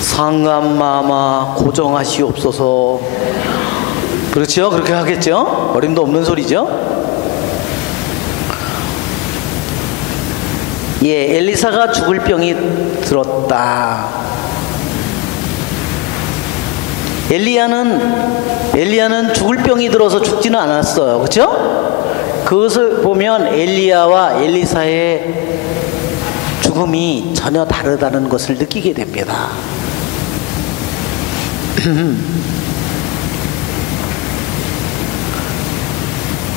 상감마마 고정하시옵소서, 그렇죠? 그렇게 하겠죠? 어림도 없는 소리죠? 예, 엘리사가 죽을 병이 들었다. 엘리야는 죽을 병이 들어서 죽지는 않았어요. 그렇죠? 그것을 보면 엘리야와 엘리사의 죽음이 전혀 다르다는 것을 느끼게 됩니다.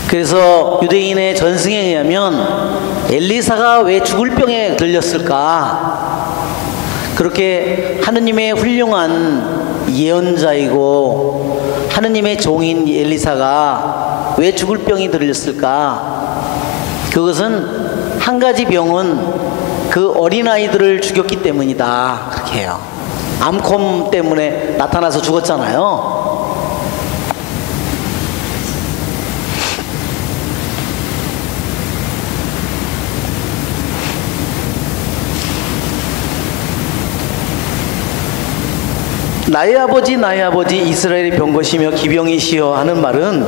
그래서 유대인의 전승에 의하면 엘리사가 왜 죽을 병에 들렸을까? 그렇게 하느님의 훌륭한 예언자이고 하느님의 종인 엘리사가 왜 죽을 병이 들렸을까? 그것은 한 가지 병은 그 어린아이들을 죽였기 때문이다, 그렇게 해요. 암콤 때문에 나타나서 죽었잖아요. 나의 아버지 이스라엘의 병거시며 기병이시여 하는 말은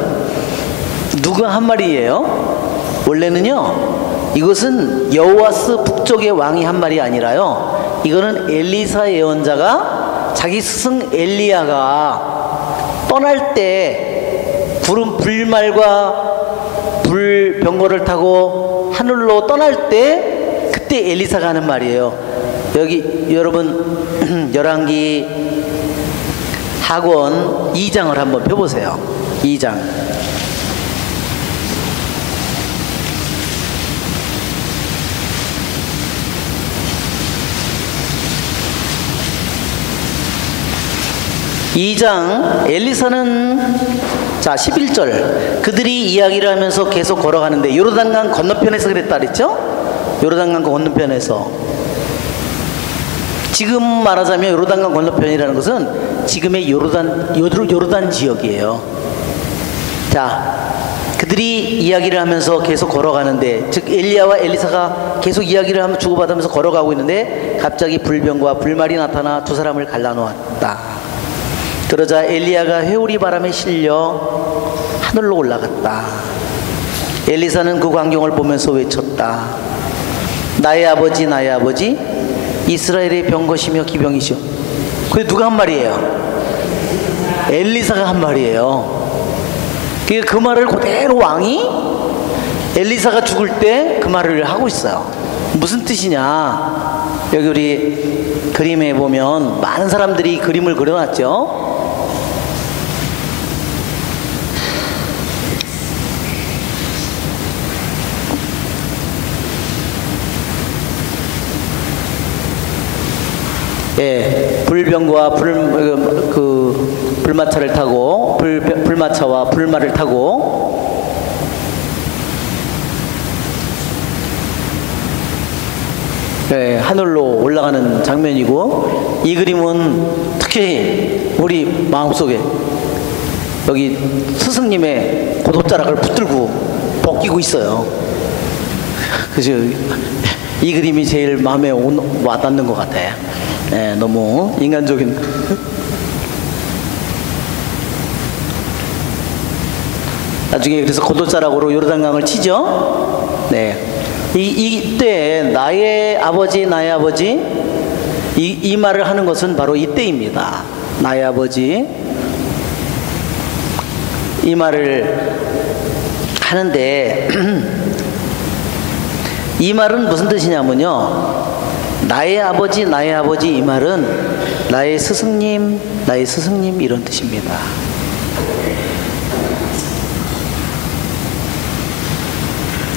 누가 한 말이에요? 원래는요, 이것은 여호와스 북쪽의 왕이 한 말이 아니라요, 이거는 엘리사 예언자가 자기 스승 엘리야가 떠날 때 불말과 불병거를 타고 하늘로 떠날 때 그때 엘리사가 하는 말이에요. 여기 여러분 열왕기 학원 2장을 한번 펴보세요. 2장. 엘리사는 자 11절 그들이 이야기를 하면서 계속 걸어가는데 요르단강 건너편에서 그랬다 그랬죠? 요르단강 건너편에서. 지금 말하자면 요르단강 건너편이라는 것은 지금의 요르단 지역이에요. 자, 그들이 이야기를 하면서 계속 걸어가는데, 즉 엘리야와 엘리사가 계속 이야기를 하면서 주고받으면서 걸어가고 있는데 갑자기 불병과 불말이 나타나 두 사람을 갈라놓았다. 그러자 엘리야가 회오리 바람에 실려 하늘로 올라갔다. 엘리사는 그 광경을 보면서 외쳤다. 나의 아버지, 나의 아버지, 이스라엘의 병것이며 기병이시오. 그게 누가 한 말이에요? 엘리사가 한 말이에요. 그 말을 그대로 왕이 엘리사가 죽을 때 그 말을 하고 있어요. 무슨 뜻이냐? 여기 우리 그림에 보면 많은 사람들이 그림을 그려놨죠. 예, 불병과 불마차를 타고 불마차와 불말을 타고 예, 하늘로 올라가는 장면이고, 이 그림은 특히 우리 마음속에 여기 스승님의 고도자락을 붙들고 벗기고 있어요. 그래서 이 그림이 제일 마음에 와닿는 것 같아요. 네, 너무 인간적인. 나중에 그래서 고도자락으로 요르단강을 치죠. 네, 이때 나의 아버지, 나의 아버지, 이 말을 하는 것은 바로 이때입니다. 나의 아버지, 이 말을 하는데 이 말은 무슨 뜻이냐면요, 나의 아버지, 나의 아버지, 이 말은 나의 스승님, 나의 스승님, 이런 뜻입니다.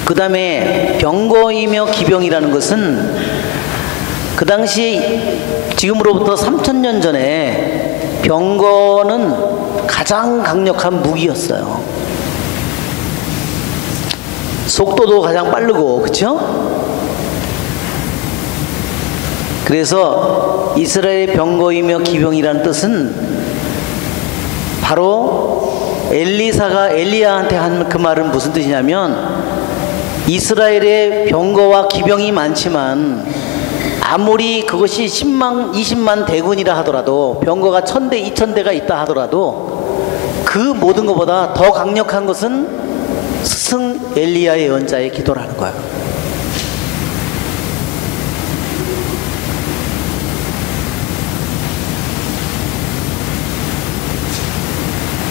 그 다음에 병거이며 기병이라는 것은 그 당시 지금으로부터 3000년 전에 병거는 가장 강력한 무기였어요. 속도도 가장 빠르고, 그렇죠? 그래서 이스라엘의 병거이며 기병이라는 뜻은 바로 엘리사가 엘리야한테 한 그 말은 무슨 뜻이냐면, 이스라엘의 병거와 기병이 많지만 아무리 그것이 10만, 20만 대군이라 하더라도, 병거가 1000대, 2000대가 있다 하더라도 그 모든 것보다 더 강력한 것은 스승 엘리야의 예언자의 기도라는 거예요.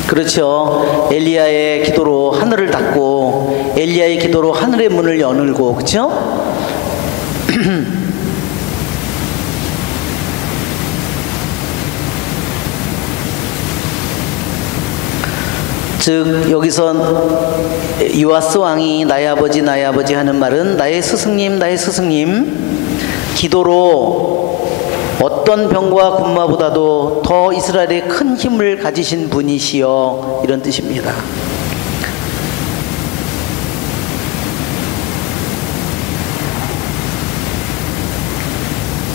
그렇죠. 엘리야의 기도로 하늘을 닫고, 엘리야의 기도로 하늘의 문을 여늘고, 그렇죠? 즉 여기서 요아스 왕이 나의 아버지, 나의 아버지 하는 말은 나의 스승님, 나의 스승님, 기도로 어떤 병과 군마보다도 더 이스라엘에 큰 힘을 가지신 분이시여, 이런 뜻입니다.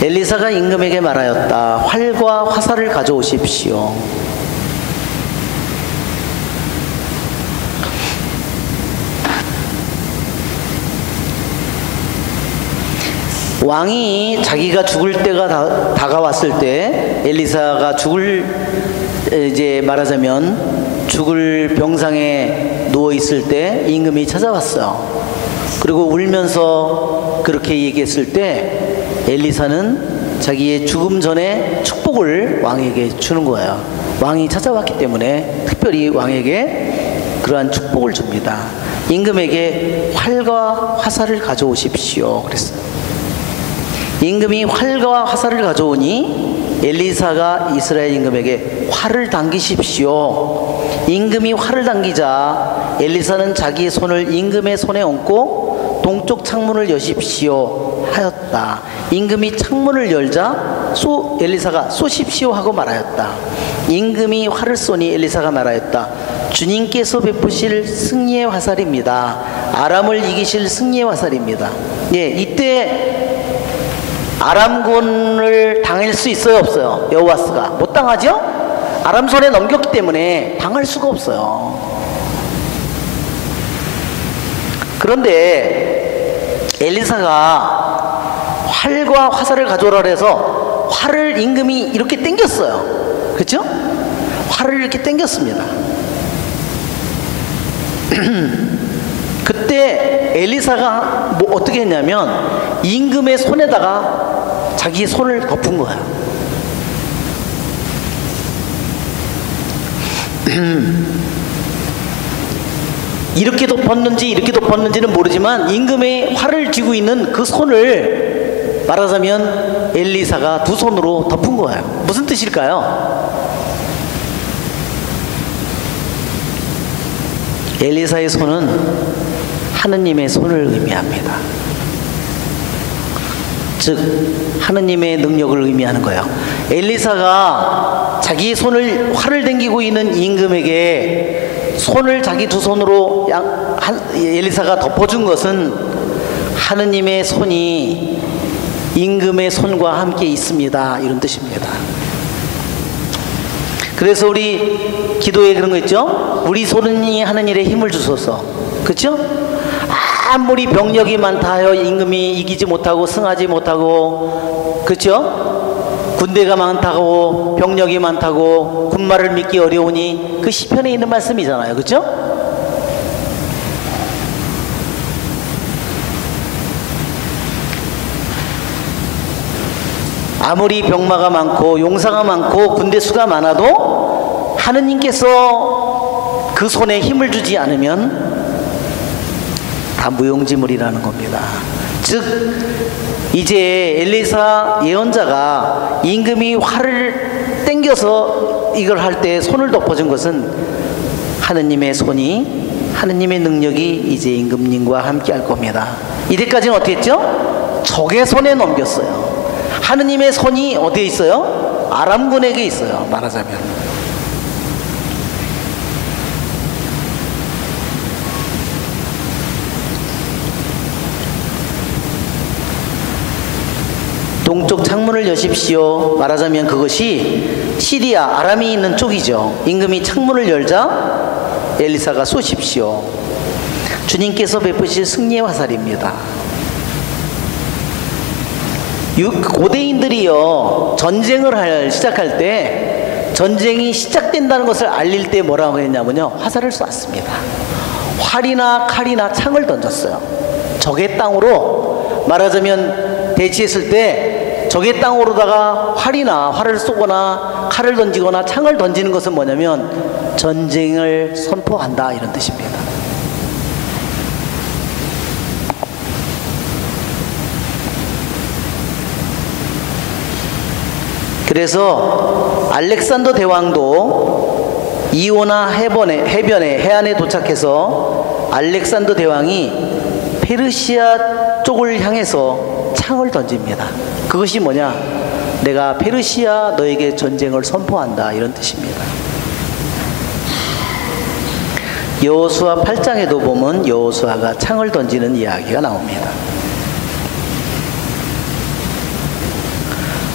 엘리사가 임금에게 말하였다. 활과 화살을 가져오십시오. 왕이 자기가 죽을 때가 다가왔을 때, 엘리사가 이제 말하자면 죽을 병상에 누워 있을 때 임금이 찾아왔어요. 그리고 울면서 그렇게 얘기했을 때 엘리사는 자기의 죽음 전에 축복을 왕에게 주는 거예요. 왕이 찾아왔기 때문에 특별히 왕에게 그러한 축복을 줍니다. 임금에게 활과 화살을 가져오십시오, 그랬어요. 임금이 활과 화살을 가져오니 엘리사가 이스라엘 임금에게 활을 당기십시오. 임금이 활을 당기자 엘리사는 자기의 손을 임금의 손에 얹고 동쪽 창문을 여십시오 하였다. 임금이 창문을 열자 엘리사가 쏘십시오 하고 말하였다. 임금이 활을 쏘니 엘리사가 말하였다. 주님께서 베푸실 승리의 화살입니다. 아람을 이기실 승리의 화살입니다. 예, 이때 아람군을 당할 수 있어요, 없어요? 여호와스가 못 당하죠? 아람 손에 넘겼기 때문에 당할 수가 없어요. 그런데 엘리사가 활과 화살을 가져오라 해서 활을 임금이 이렇게 당겼어요. 그렇죠? 활을 이렇게 당겼습니다. 그때 엘리사가 뭐 어떻게 했냐면 임금의 손에다가 자기의 손을 덮은 거야. 이렇게 덮었는지 이렇게 덮었는지는 모르지만 임금의 활을 쥐고 있는 그 손을 말하자면 엘리사가 두 손으로 덮은 거예요. 무슨 뜻일까요? 엘리사의 손은 하느님의 손을 의미합니다. 즉 하느님의 능력을 의미하는 거예요. 엘리사가 자기 손을 활을 당기고 있는 임금에게 손을 자기 두 손으로 엘리사가 덮어준 것은 하느님의 손이 임금의 손과 함께 있습니다, 이런 뜻입니다. 그래서 우리 기도에 그런 거 있죠? 우리 손이 하는 일에 힘을 주소서. 그렇죠? 아무리 병력이 많다 하여 임금이 이기지 못하고 승하지 못하고, 그렇죠? 군대가 많다고 병력이 많다고 군말을 믿기 어려우니, 그 시편에 있는 말씀이잖아요. 그렇죠? 아무리 병마가 많고 용사가 많고 군대 수가 많아도 하느님께서 그 손에 힘을 주지 않으면 다 무용지물이라는 겁니다. 즉 이제 엘리사 예언자가 임금이 활을 당겨서 이걸 할 때 손을 덮어준 것은 하느님의 손이, 하느님의 능력이 이제 임금님과 함께 할 겁니다. 이때까지는 어떻게 했죠? 적의 손에 넘겼어요. 하느님의 손이 어디에 있어요? 아람군에게 있어요, 말하자면. 동쪽 창문을 여십시오, 말하자면 그것이 시리아, 아람이 있는 쪽이죠. 임금이 창문을 열자 엘리사가 쏘십시오. 주님께서 베푸실 승리의 화살입니다. 고대인들이요, 전쟁을 시작할 때, 전쟁이 시작된다는 것을 알릴 때 뭐라고 했냐면요, 화살을 쐈습니다. 활이나 칼이나 창을 던졌어요. 적의 땅으로, 말하자면 대치했을 때 적의 땅으로다가 활을 쏘거나 칼을 던지거나 창을 던지는 것은 뭐냐면 전쟁을 선포한다, 이런 뜻입니다. 그래서 알렉산더 대왕도 이오나 해변에 해안에 도착해서 알렉산더 대왕이 페르시아 쪽을 향해서 창을 던집니다. 그것이 뭐냐? 내가 페르시아 너에게 전쟁을 선포한다, 이런 뜻입니다. 여호수아 8장에도 보면 여호수아가 창을 던지는 이야기가 나옵니다.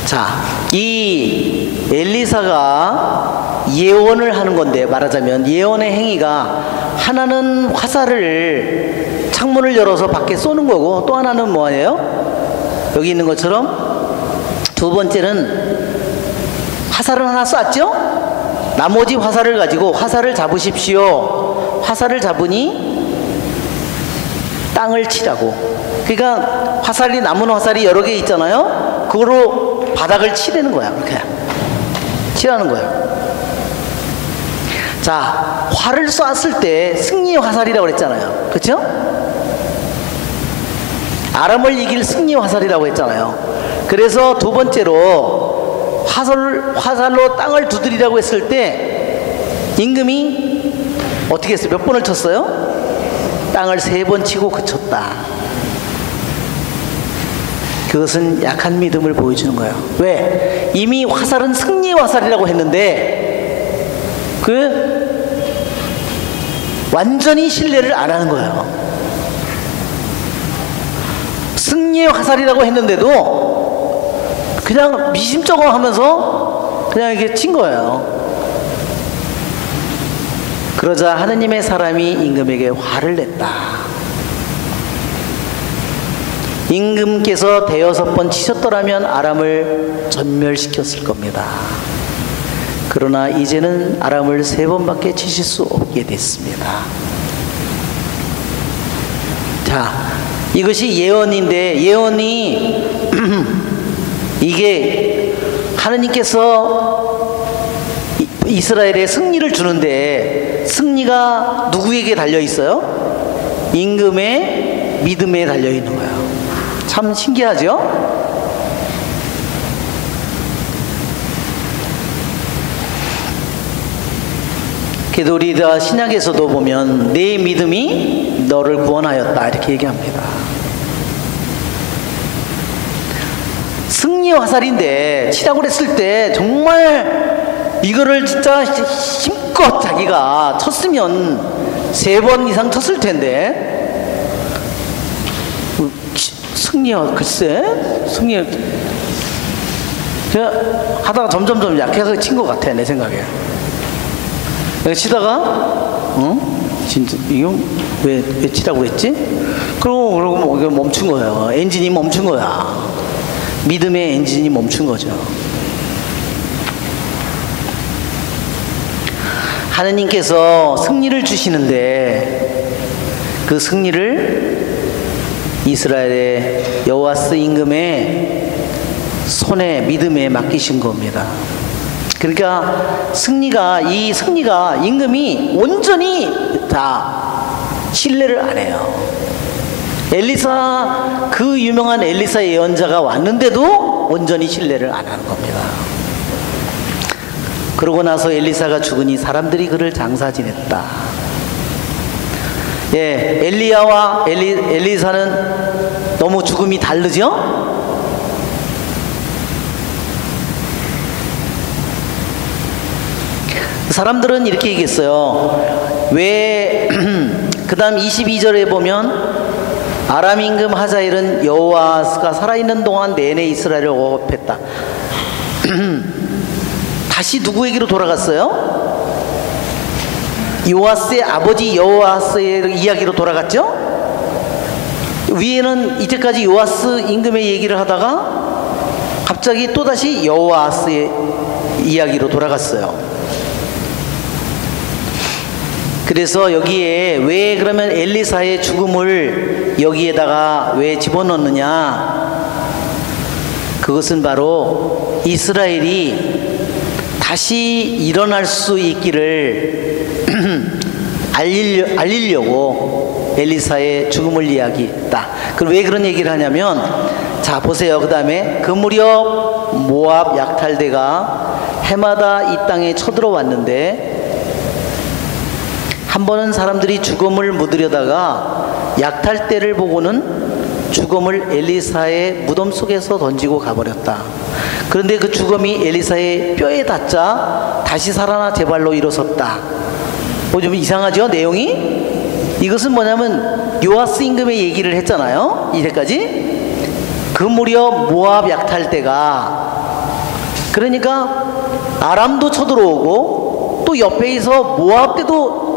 자, 이 엘리사가 예언을 하는 건데, 말하자면 예언의 행위가 하나는 화살을, 창문을 열어서 밖에 쏘는 거고, 또 하나는 뭐예요? 여기 있는 것처럼 두 번째는 화살을 하나 쐈죠? 나머지 화살을 가지고 화살을 잡으십시오. 화살을 잡으니 땅을 치라고. 그러니까 화살이, 남은 화살이 여러 개 있잖아요. 그거로 바닥을 치라는 거야. 그렇게 치라는 거예요. 자, 활을 쐈을 때 승리의 화살이라고 그랬잖아요. 그렇죠? 아람을 이길 승리의 화살이라고 했잖아요. 그래서 두 번째로 화살로 땅을 두드리라고 했을 때 임금이 어떻게 했어요? 몇 번을 쳤어요? 땅을 3번 치고 그쳤다. 그것은 약한 믿음을 보여주는 거예요. 왜? 이미 화살은 승리의 화살이라고 했는데 완전히 신뢰를 안 하는 거예요. 승리의 화살이라고 했는데도 그냥 미심쩍어 하면서 그냥 이렇게 친 거예요. 그러자 하느님의 사람이 임금에게 화를 냈다. 임금께서 5번 치셨더라면 아람을 전멸시켰을 겁니다. 그러나 이제는 아람을 3번밖에 치실 수 없게 됐습니다. 자, 이것이 예언인데, 예언이 이게 하느님께서 이스라엘에 승리를 주는데 승리가 누구에게 달려 있어요? 임금의 믿음에 달려 있는 거예요. 참 신기하죠? 그래도 우리가 신약에서도 보면 내 믿음이 너를 구원하였다 이렇게 얘기합니다. 승리의 화살인데 치라고 했을 때 정말 이거를 진짜 힘껏 자기가 쳤으면 3번 이상 쳤을 텐데 승리야 글쎄 승리 그냥 하다가 점점점 약해서 친 것 같아 내 생각에. 치다가 진짜 이거 왜 치라고 했지? 그러고 뭐 멈춘 거예요. 엔진이 멈춘 거야. 믿음의 엔진이 멈춘 거죠. 하느님께서 승리를 주시는데 그 승리를 이스라엘의 여호와스 임금의 손에 믿음에 맡기신 겁니다. 그러니까 이 승리가 임금이 온전히 다 신뢰를 안 해요. 엘리사, 그 유명한 엘리사 예언자가 왔는데도 온전히 신뢰를 안 하는 겁니다. 그러고 나서 엘리사가 죽으니 사람들이 그를 장사 지냈다. 예, 엘리야와 엘리사는 너무 죽음이 다르죠? 사람들은 이렇게 얘기했어요. 왜 그 다음 22절에 보면 아람 임금 하자일은 여호와스가 살아있는 동안 내내 이스라엘을 억압했다. 다시 누구에게로 돌아갔어요? 요아스의 아버지 여호아스의 이야기로 돌아갔죠? 위에는 이때까지 요아스 임금의 얘기를 하다가 갑자기 또다시 여호아스의 이야기로 돌아갔어요. 그래서 여기에 왜 그러면 엘리사의 죽음을 여기에다가 왜 집어넣느냐? 그것은 바로 이스라엘이 다시 일어날 수 있기를 알리려고 엘리사의 죽음을 이야기했다. 그럼 왜 그런 얘기를 하냐면, 자 보세요. 그 다음에 그 무렵 모압 약탈대가 해마다 이 땅에 쳐들어왔는데 한 번은 사람들이 죽음을 묻으려다가 약탈대를 보고는 죽음을 엘리사의 무덤 속에서 던지고 가버렸다. 그런데 그 죽음이 엘리사의 뼈에 닿자 다시 살아나 제 발로 일어섰다. 뭐 좀 이상하죠? 내용이? 이것은 뭐냐면 요아스 임금의 얘기를 했잖아요. 이제까지. 그 무렵 모압 약탈대가, 그러니까 아람도 쳐들어오고 또 옆에 있어 모압 때도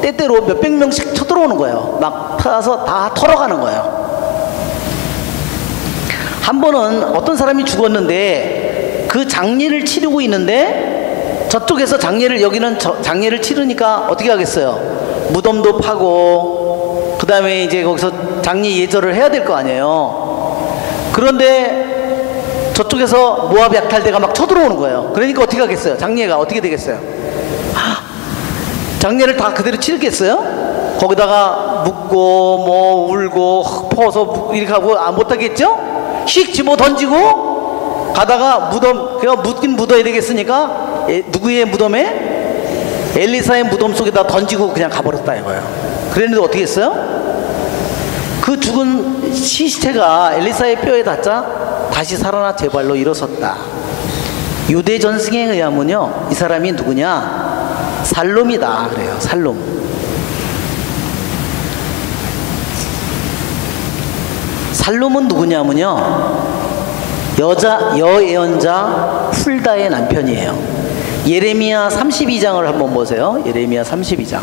때때로 몇백 명씩 쳐들어오는 거예요. 막 타서 다 털어가는 거예요. 한 번은 어떤 사람이 죽었는데 그 장례를 치르고 있는데 저쪽에서 여기는 장례를 치르니까 어떻게 하겠어요? 무덤도 파고 그 다음에 이제 거기서 장례 예절을 해야 될 거 아니에요. 그런데 저쪽에서 모압 약탈대가 막 쳐들어오는 거예요. 그러니까 어떻게 하겠어요? 장례가 어떻게 되겠어요? 장례를 다 그대로 치르겠어요? 거기다가 묻고 뭐 울고 퍼서 이렇게 하고 못하겠죠? 휙 집어 던지고 가다가 무덤, 그냥 묻긴 묻어야 되겠으니까 누구의 무덤에? 엘리사의 무덤 속에다 던지고 그냥 가버렸다 이거예요. 그랬는데 어떻게 했어요? 그 죽은 시체가 엘리사의 뼈에 닿자 다시 살아나 제 발로 일어섰다. 유대 전승에 의하면요, 이 사람이 누구냐? 살롬이다 그래요. 살롬. 살롬은 누구냐면요, 여예언자 훌다의 남편이에요. 예레미야 32장을 한번 보세요. 예레미야 32장.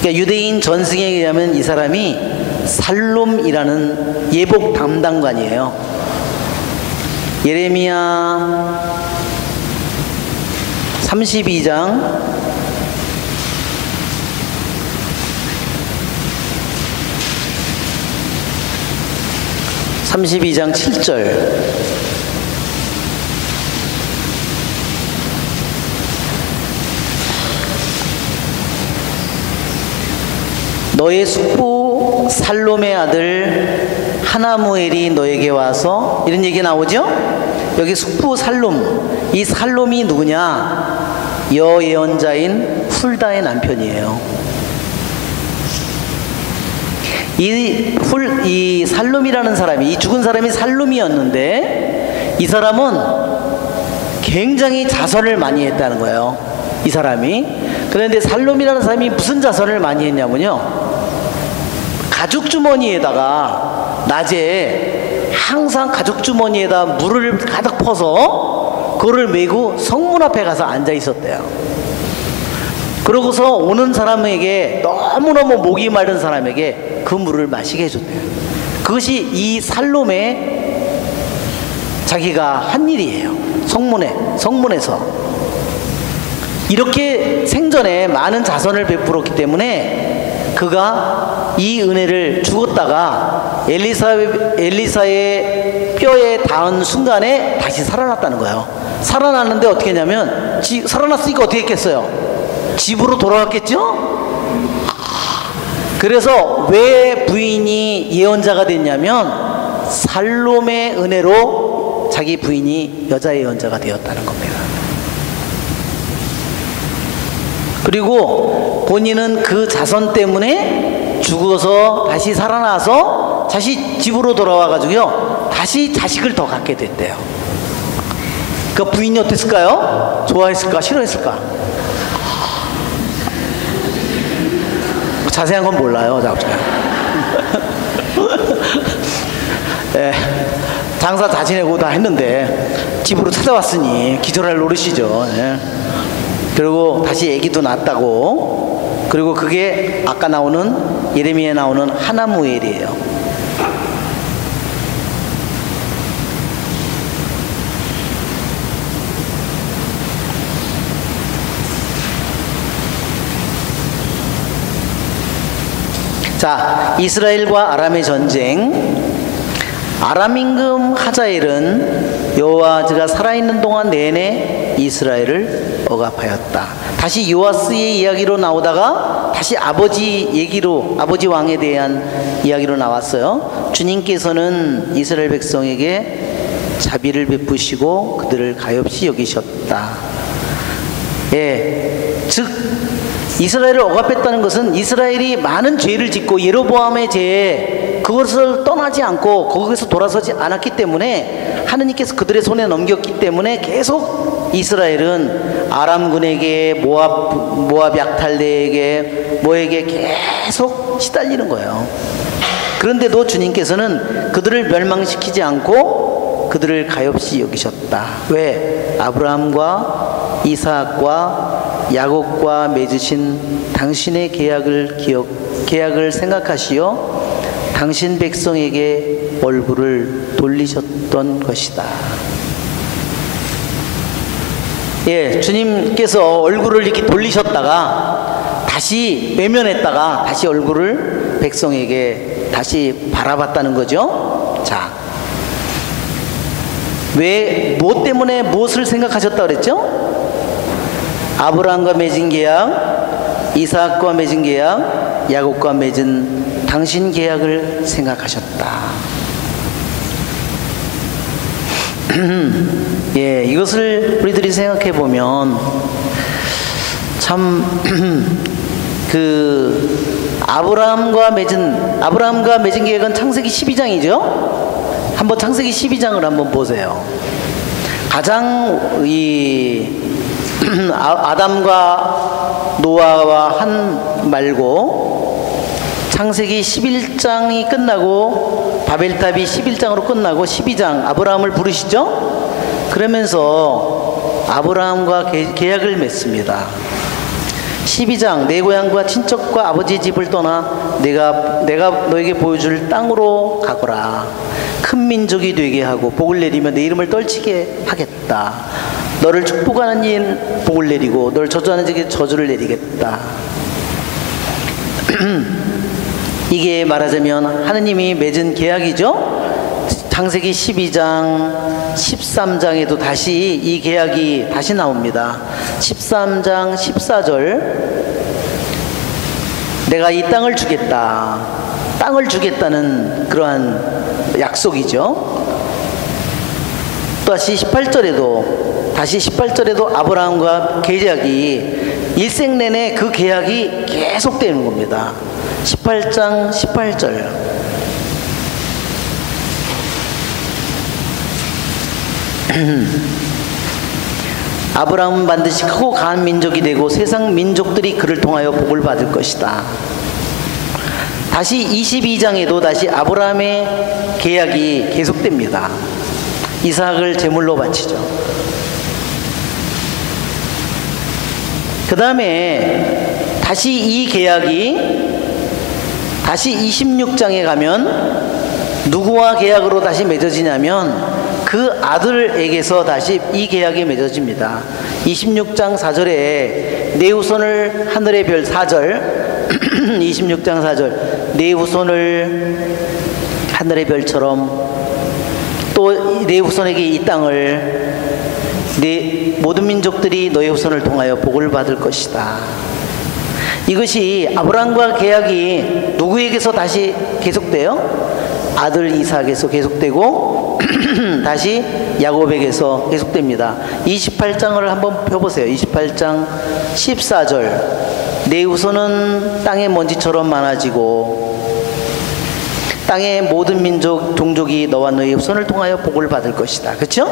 그러니까 유대인 전승에 의하면 이 사람이 살롬이라는 예복 담당관이에요. 예레미야 32장 32장 7절. 너의 숙부 살롬의 아들 하나무엘이 너에게 와서, 이런 얘기 나오죠? 여기 숙부 살롬, 이 살롬이 누구냐? 여예언자인 훌다의 남편이에요. 이 살롬이라는 사람이, 이 죽은 사람이 살롬이었는데, 이 사람은 굉장히 자선을 많이 했다는 거예요. 이 사람이. 그런데 살롬이라는 사람이 무슨 자선을 많이 했냐면요, 가죽 주머니에다가 낮에 항상 가죽 주머니에다 물을 가득 퍼서 그거를 메고 성문 앞에 가서 앉아 있었대요. 그러고서 오는 사람에게, 너무너무 목이 마른 사람에게 그 물을 마시게 해줬대요. 그것이 이 살롬의 자기가 한 일이에요. 성문에서 이렇게 생전에 많은 자선을 베풀었기 때문에 그가 이 은혜를 죽었다가 엘리사의 뼈에 닿은 순간에 다시 살아났다는 거예요. 살아났는데 어떻게 했냐면, 살아났으니까 어떻게 했겠어요? 집으로 돌아왔겠죠? 그래서 왜 부인이 예언자가 됐냐면, 살롬의 은혜로 자기 부인이 여자 예언자가 되었다는 겁니다. 그리고 본인은 그 자선 때문에 죽어서 다시 살아나서 다시 집으로 돌아와 가지고요, 다시 자식을 더 갖게 됐대요. 그 부인이 어땠을까요? 좋아했을까? 싫어했을까? 자세한 건 몰라요. 네, 장사 다 지내고 다 했는데 집으로 찾아왔으니 기절할 노릇이죠. 네. 그리고 다시 아기도 낳았다고. 그리고 그게 아까 나오는, 예레미야에 나오는 하나무엘이에요. 자, 이스라엘과 아람의 전쟁. 아람 임금 하자엘은 여호와가 살아있는 동안 내내 이스라엘을 억압하였다. 다시 요아스의 이야기로 나오다가 다시 아버지 얘기로, 아버지 왕에 대한 이야기로 나왔어요. 주님께서는 이스라엘 백성에게 자비를 베푸시고 그들을 가엾이 여기셨다. 예, 즉 이스라엘을 억압했다는 것은 이스라엘이 많은 죄를 짓고 예로보암의 죄에 그것을 떠나지 않고 거기서 돌아서지 않았기 때문에 하느님께서 그들의 손에 넘겼기 때문에 계속 이스라엘은 아람군에게, 모압 약탈대에게, 뭐에게 계속 시달리는 거예요. 그런데도 주님께서는 그들을 멸망시키지 않고 그들을 가엾이 여기셨다. 왜? 아브라함과 이삭과 야곱과 맺으신 당신의 계약을 생각하시어 당신 백성에게 얼굴을 돌리셨던 것이다. 예, 주님께서 얼굴을 이렇게 돌리셨다가 다시 외면했다가 다시 얼굴을 백성에게 다시 바라봤다는 거죠. 자, 왜, 무엇 때문에 무엇을 생각하셨다 그랬죠? 아브라함과 맺은 계약, 이삭과 맺은 계약, 야곱과 맺은 당신 계약을 생각하셨다. 예, 이것을 우리들이 생각해 보면 참 아브라함과 맺은 계약은 창세기 12장이죠. 한번 창세기 12장을 한번 보세요. 가장 아담과 노아와 한 말고 창세기 11장이 끝나고 바벨탑이 11장으로 끝나고 12장 아브라함을 부르시죠. 그러면서 아브라함과 계약을 맺습니다. 12장 내 고향과 친척과 아버지 집을 떠나 내가 너에게 보여줄 땅으로 가거라. 큰 민족이 되게 하고 복을 내리며 내 이름을 떨치게 하겠다. 너를 축복하는 일 복을 내리고 너를 저주하는 자에게 저주를 내리겠다. 이게 말하자면 하느님이 맺은 계약이죠. 창세기 12장 13장에도 다시 이 계약이 다시 나옵니다. 13장 14절 내가 이 땅을 주겠다. 땅을 주겠다는 그러한 약속이죠. 다시 18절에도 아브라함과 계약이 일생 내내 그 계약이 계속되는 겁니다. 18장 18절 아브라함은 반드시 크고 강한 민족이 되고 세상 민족들이 그를 통하여 복을 받을 것이다. 다시 22장에도 다시 아브라함의 계약이 계속됩니다. 이삭을 제물로 바치죠. 그 다음에 다시 이 계약이 다시 26장에 가면 누구와 계약으로 다시 맺어지냐면 그 아들에게서 다시 이 계약이 맺어집니다. 26장 4절에 내 후손을 하늘의 별 4절 26장 4절 내 후손을 하늘의 별처럼 또 내 후손에게 이 땅을 내 모든 민족들이 너의 후손을 통하여 복을 받을 것이다. 이것이 아브라함과 계약이 누구에게서 다시 계속돼요? 아들 이삭에서 계속되고 다시 야곱에게서 계속됩니다. 28장을 한번 펴보세요. 28장 14절 내 후손은 땅의 먼지처럼 많아지고 땅의 모든 민족 종족이 너와 너의 후손을 통하여 복을 받을 것이다. 그렇죠?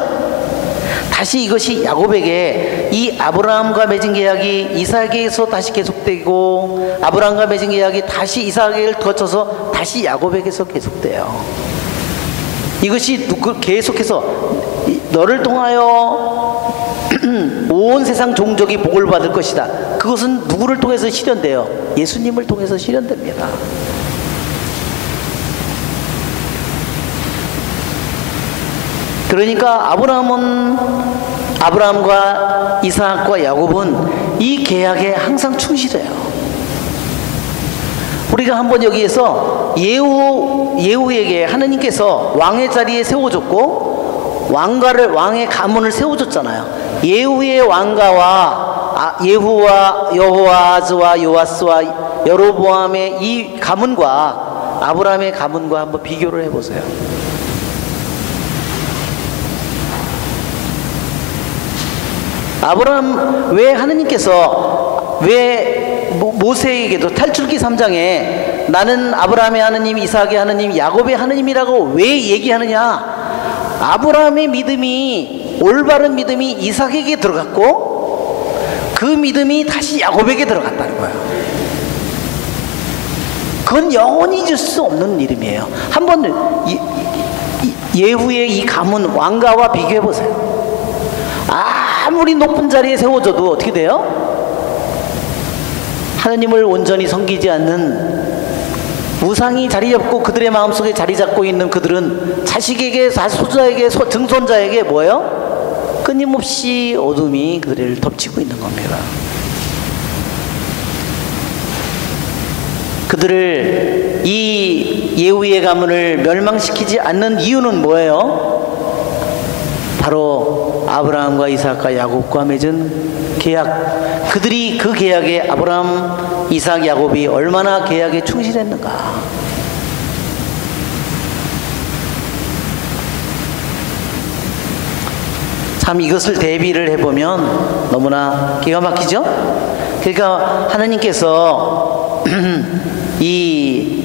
다시 이것이 야곱에게 이 아브라함과 맺은 계약이 이삭에게서 다시 계속되고 아브라함과 맺은 계약이 다시 이삭을 거쳐서 다시 야곱에게서 계속돼요. 이것이 계속해서 너를 통하여 온 세상 종족이 복을 받을 것이다. 그것은 누구를 통해서 실현돼요? 예수님을 통해서 실현됩니다. 그러니까 아브라함과 이삭과 야곱은 이 계약에 항상 충실해요. 우리가 한번 여기에서 예후에게 하느님께서 왕의 자리에 세워줬고 왕의 가문을 세워줬잖아요. 예후의 왕가와 예후와 여호아즈와 요아스와 여로보암의 이 가문과 아브라함의 가문과 한번 비교를 해보세요. 아브라함 왜 하느님께서 왜 모세에게도 탈출기 3장에 나는 아브라함의 하느님, 이삭의 하느님, 야곱의 하느님이라고 왜 얘기하느냐? 아브라함의 믿음이 올바른 믿음이 이삭에게 들어갔고 그 믿음이 다시 야곱에게 들어갔다는 거예요. 그건 영원히 잊을 수 없는 이름이에요. 한번 예후의 이 가문 왕가와 비교해 보세요. 아무리 높은 자리에 세워져도 어떻게 돼요? 하느님을 온전히 섬기지 않는 우상이 자리 잡고 그들의 마음속에 자리 잡고 있는 그들은 자식에게, 소자에게, 증손자에게 뭐예요? 끊임없이 어둠이 그들을 덮치고 있는 겁니다. 그들을 이 예후의 가문을 멸망시키지 않는 이유는 뭐예요? 바로 아브라함과 이삭과 야곱과 맺은 계약, 그들이 그 계약에 아브라함, 이삭, 야곱이 얼마나 계약에 충실했는가. 참 이것을 대비를 해보면 너무나 기가 막히죠? 그러니까 하나님께서 이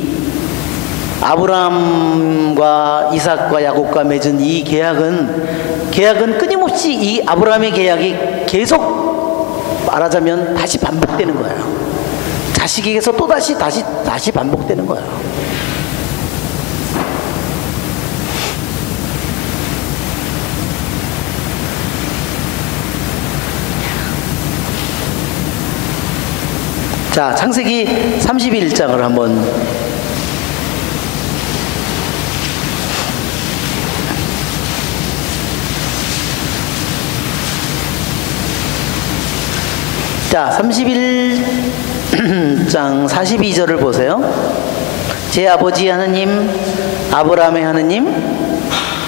아브라함과 이삭과 야곱과 맺은 이 계약은 끊임없이 이 아브라함의 계약이 계속 말하자면 다시 반복되는 거예요. 자식에게서 또 다시 반복되는 거예요. 자, 창세기 31장을 한번 자, 31장 42절을 보세요. 제 아버지 하느님, 아브라함의 하느님,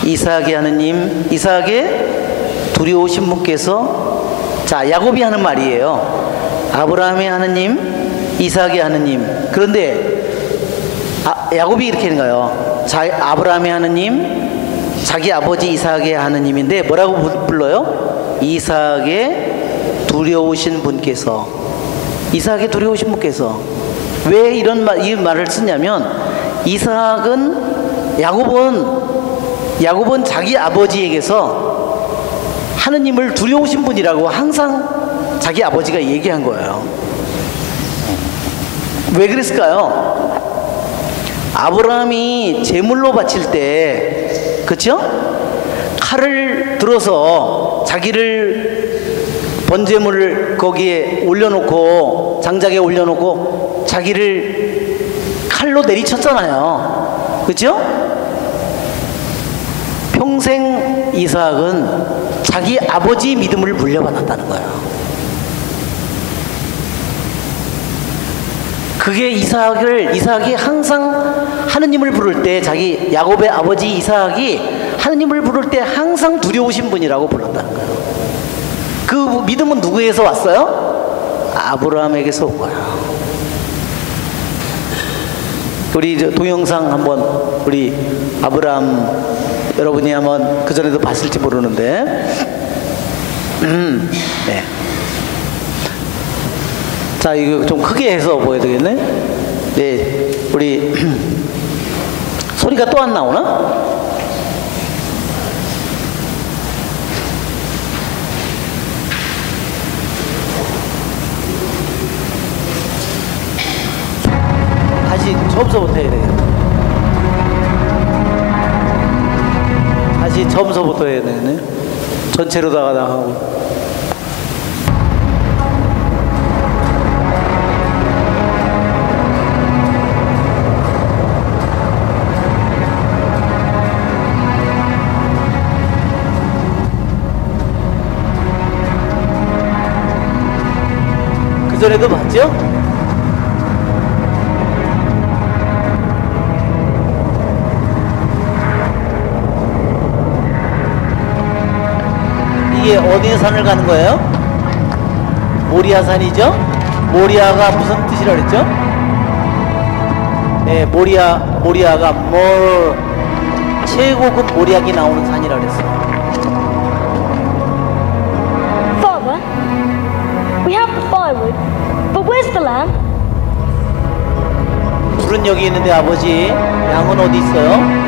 이삭의 하느님, 이삭의 두려우신 분께서, 자, 야곱이 하는 말이에요. 아브라함의 하느님, 이삭의 하느님. 그런데 야곱이 이렇게 하는 거예요. 아브라함의 하느님, 자기 아버지 이삭의 하느님인데 뭐라고 불러요? 이삭의 두려우신 분께서. 이삭의 두려우신 분께서. 왜 이 말을 쓰냐면, 야곱은 자기 아버지에게서 하느님을 두려우신 분이라고 항상 자기 아버지가 얘기한 거예요. 왜 그랬을까요? 아브라함이 제물로 바칠 때, 그쵸? 칼을 들어서 자기를 번제물을 거기에 올려놓고, 장작에 올려놓고 자기를 칼로 내리쳤잖아요. 그죠? 평생 이삭은 자기 아버지 믿음을 물려받았다는 거예요. 그게 이삭이 항상 하느님을 부를 때, 자기 야곱의 아버지 이삭이 하느님을 부를 때 항상 두려우신 분이라고 불렀다는 거예요. 그 믿음은 누구에서 왔어요? 아브라함에게서 온 거예요. 우리 동영상 한번, 우리 아브라함 여러분이 한번 그전에도 봤을지 모르는데, 네. 자, 이거 좀 크게 해서 보여야 되겠네. 네, 우리 소리가 또 안 나오나? 다시 처음서부터 해야 되겠다. 다시 처음서부터 해야 되겠네. 전체로다가 나가고. 그 전에도 봤죠? 이게 어디에 산을 가는 거예요? 모리아산이죠? 모리아가 무슨 뜻이라 그랬죠? 네, 모리아가 최고급 모리아기 나오는 산이라 그랬어요. Father, we have the firewood, but where's the lamb? 불은 여기 있는데 아버지, 양은 어디 있어요?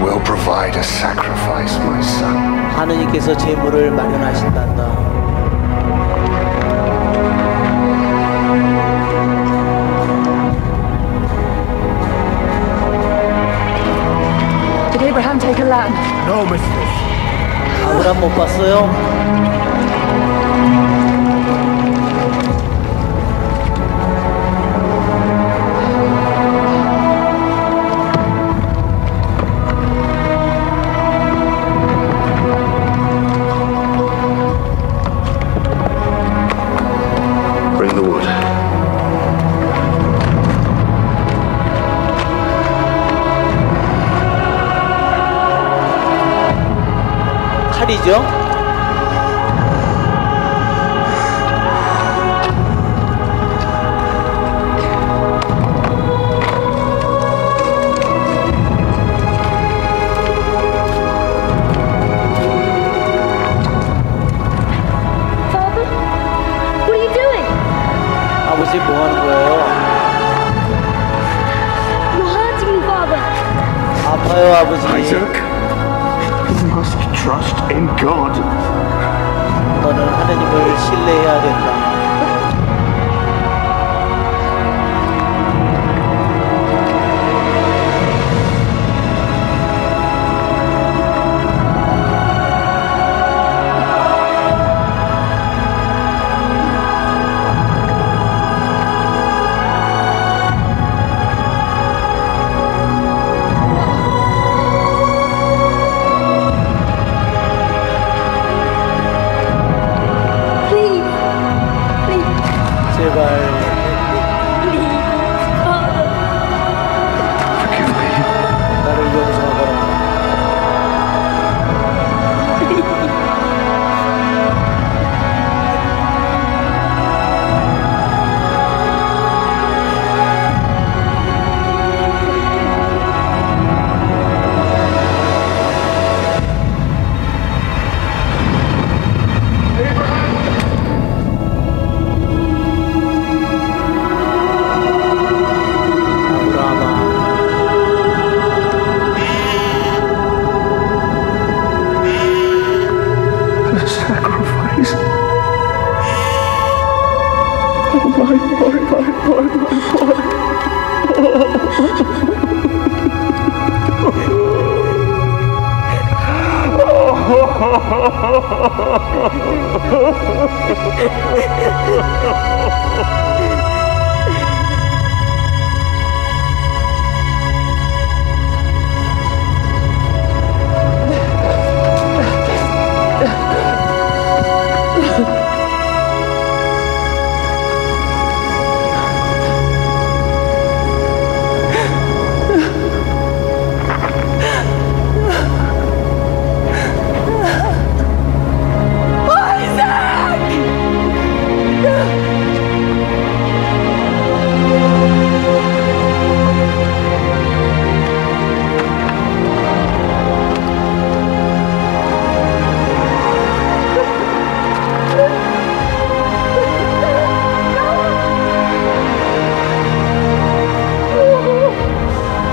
Will provide a sacrifice, my son. 하느님께서 제물을 마련하신단다. Did Abraham take a lamb? No, mistress. 아브람 못 봤어요? Bring the wood. 칼이죠? 아버지 뭐 하는 거예요? You're hurting me, Father. 아파요, 아버지. Isaac, you must trust in God. 너는 하나님을 신뢰해야 된다. Please. Please. 제발 Please. Father. Forgive me. 나를 용서하거라. The sacrifice. Oh, my boy.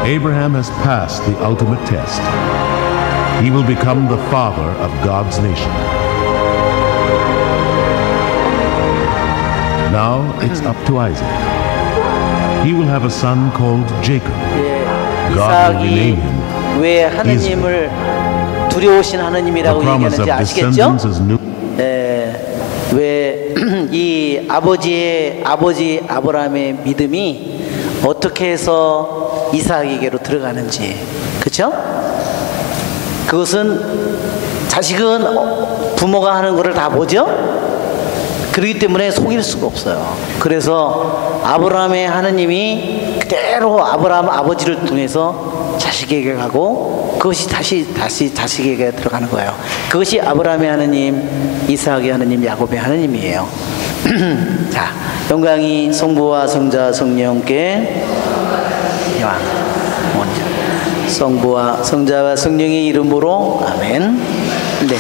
Abraham has passed the ultimate test. He will become the father of God's nation. Now it's up to Isaac. He will have a son called Jacob. 예, God will 이삭이 rename him. 왜 하나님을 두려우신 The 하나님이라고 promise 얘기하는지 of 아시겠죠? descendants is new. 왜 이 아버지 아브라함의 믿음이 어떻게 해서 이삭에게로 들어가는지, 그렇죠? 그것은 자식은 부모가 하는 것을 다 보죠. 그렇기 때문에 속일 수가 없어요. 그래서 아브라함의 하나님이 그대로 아브라함 아버지를 통해서 자식에게 가고 그것이 다시 자식에게 들어가는 거예요. 그것이 아브라함의 하나님, 이삭의 하나님, 야곱의 하나님이에요. 자, 영광이 성부와 성자 성령께 영광 성부와 성자와 성령의 이름으로 아멘. 네.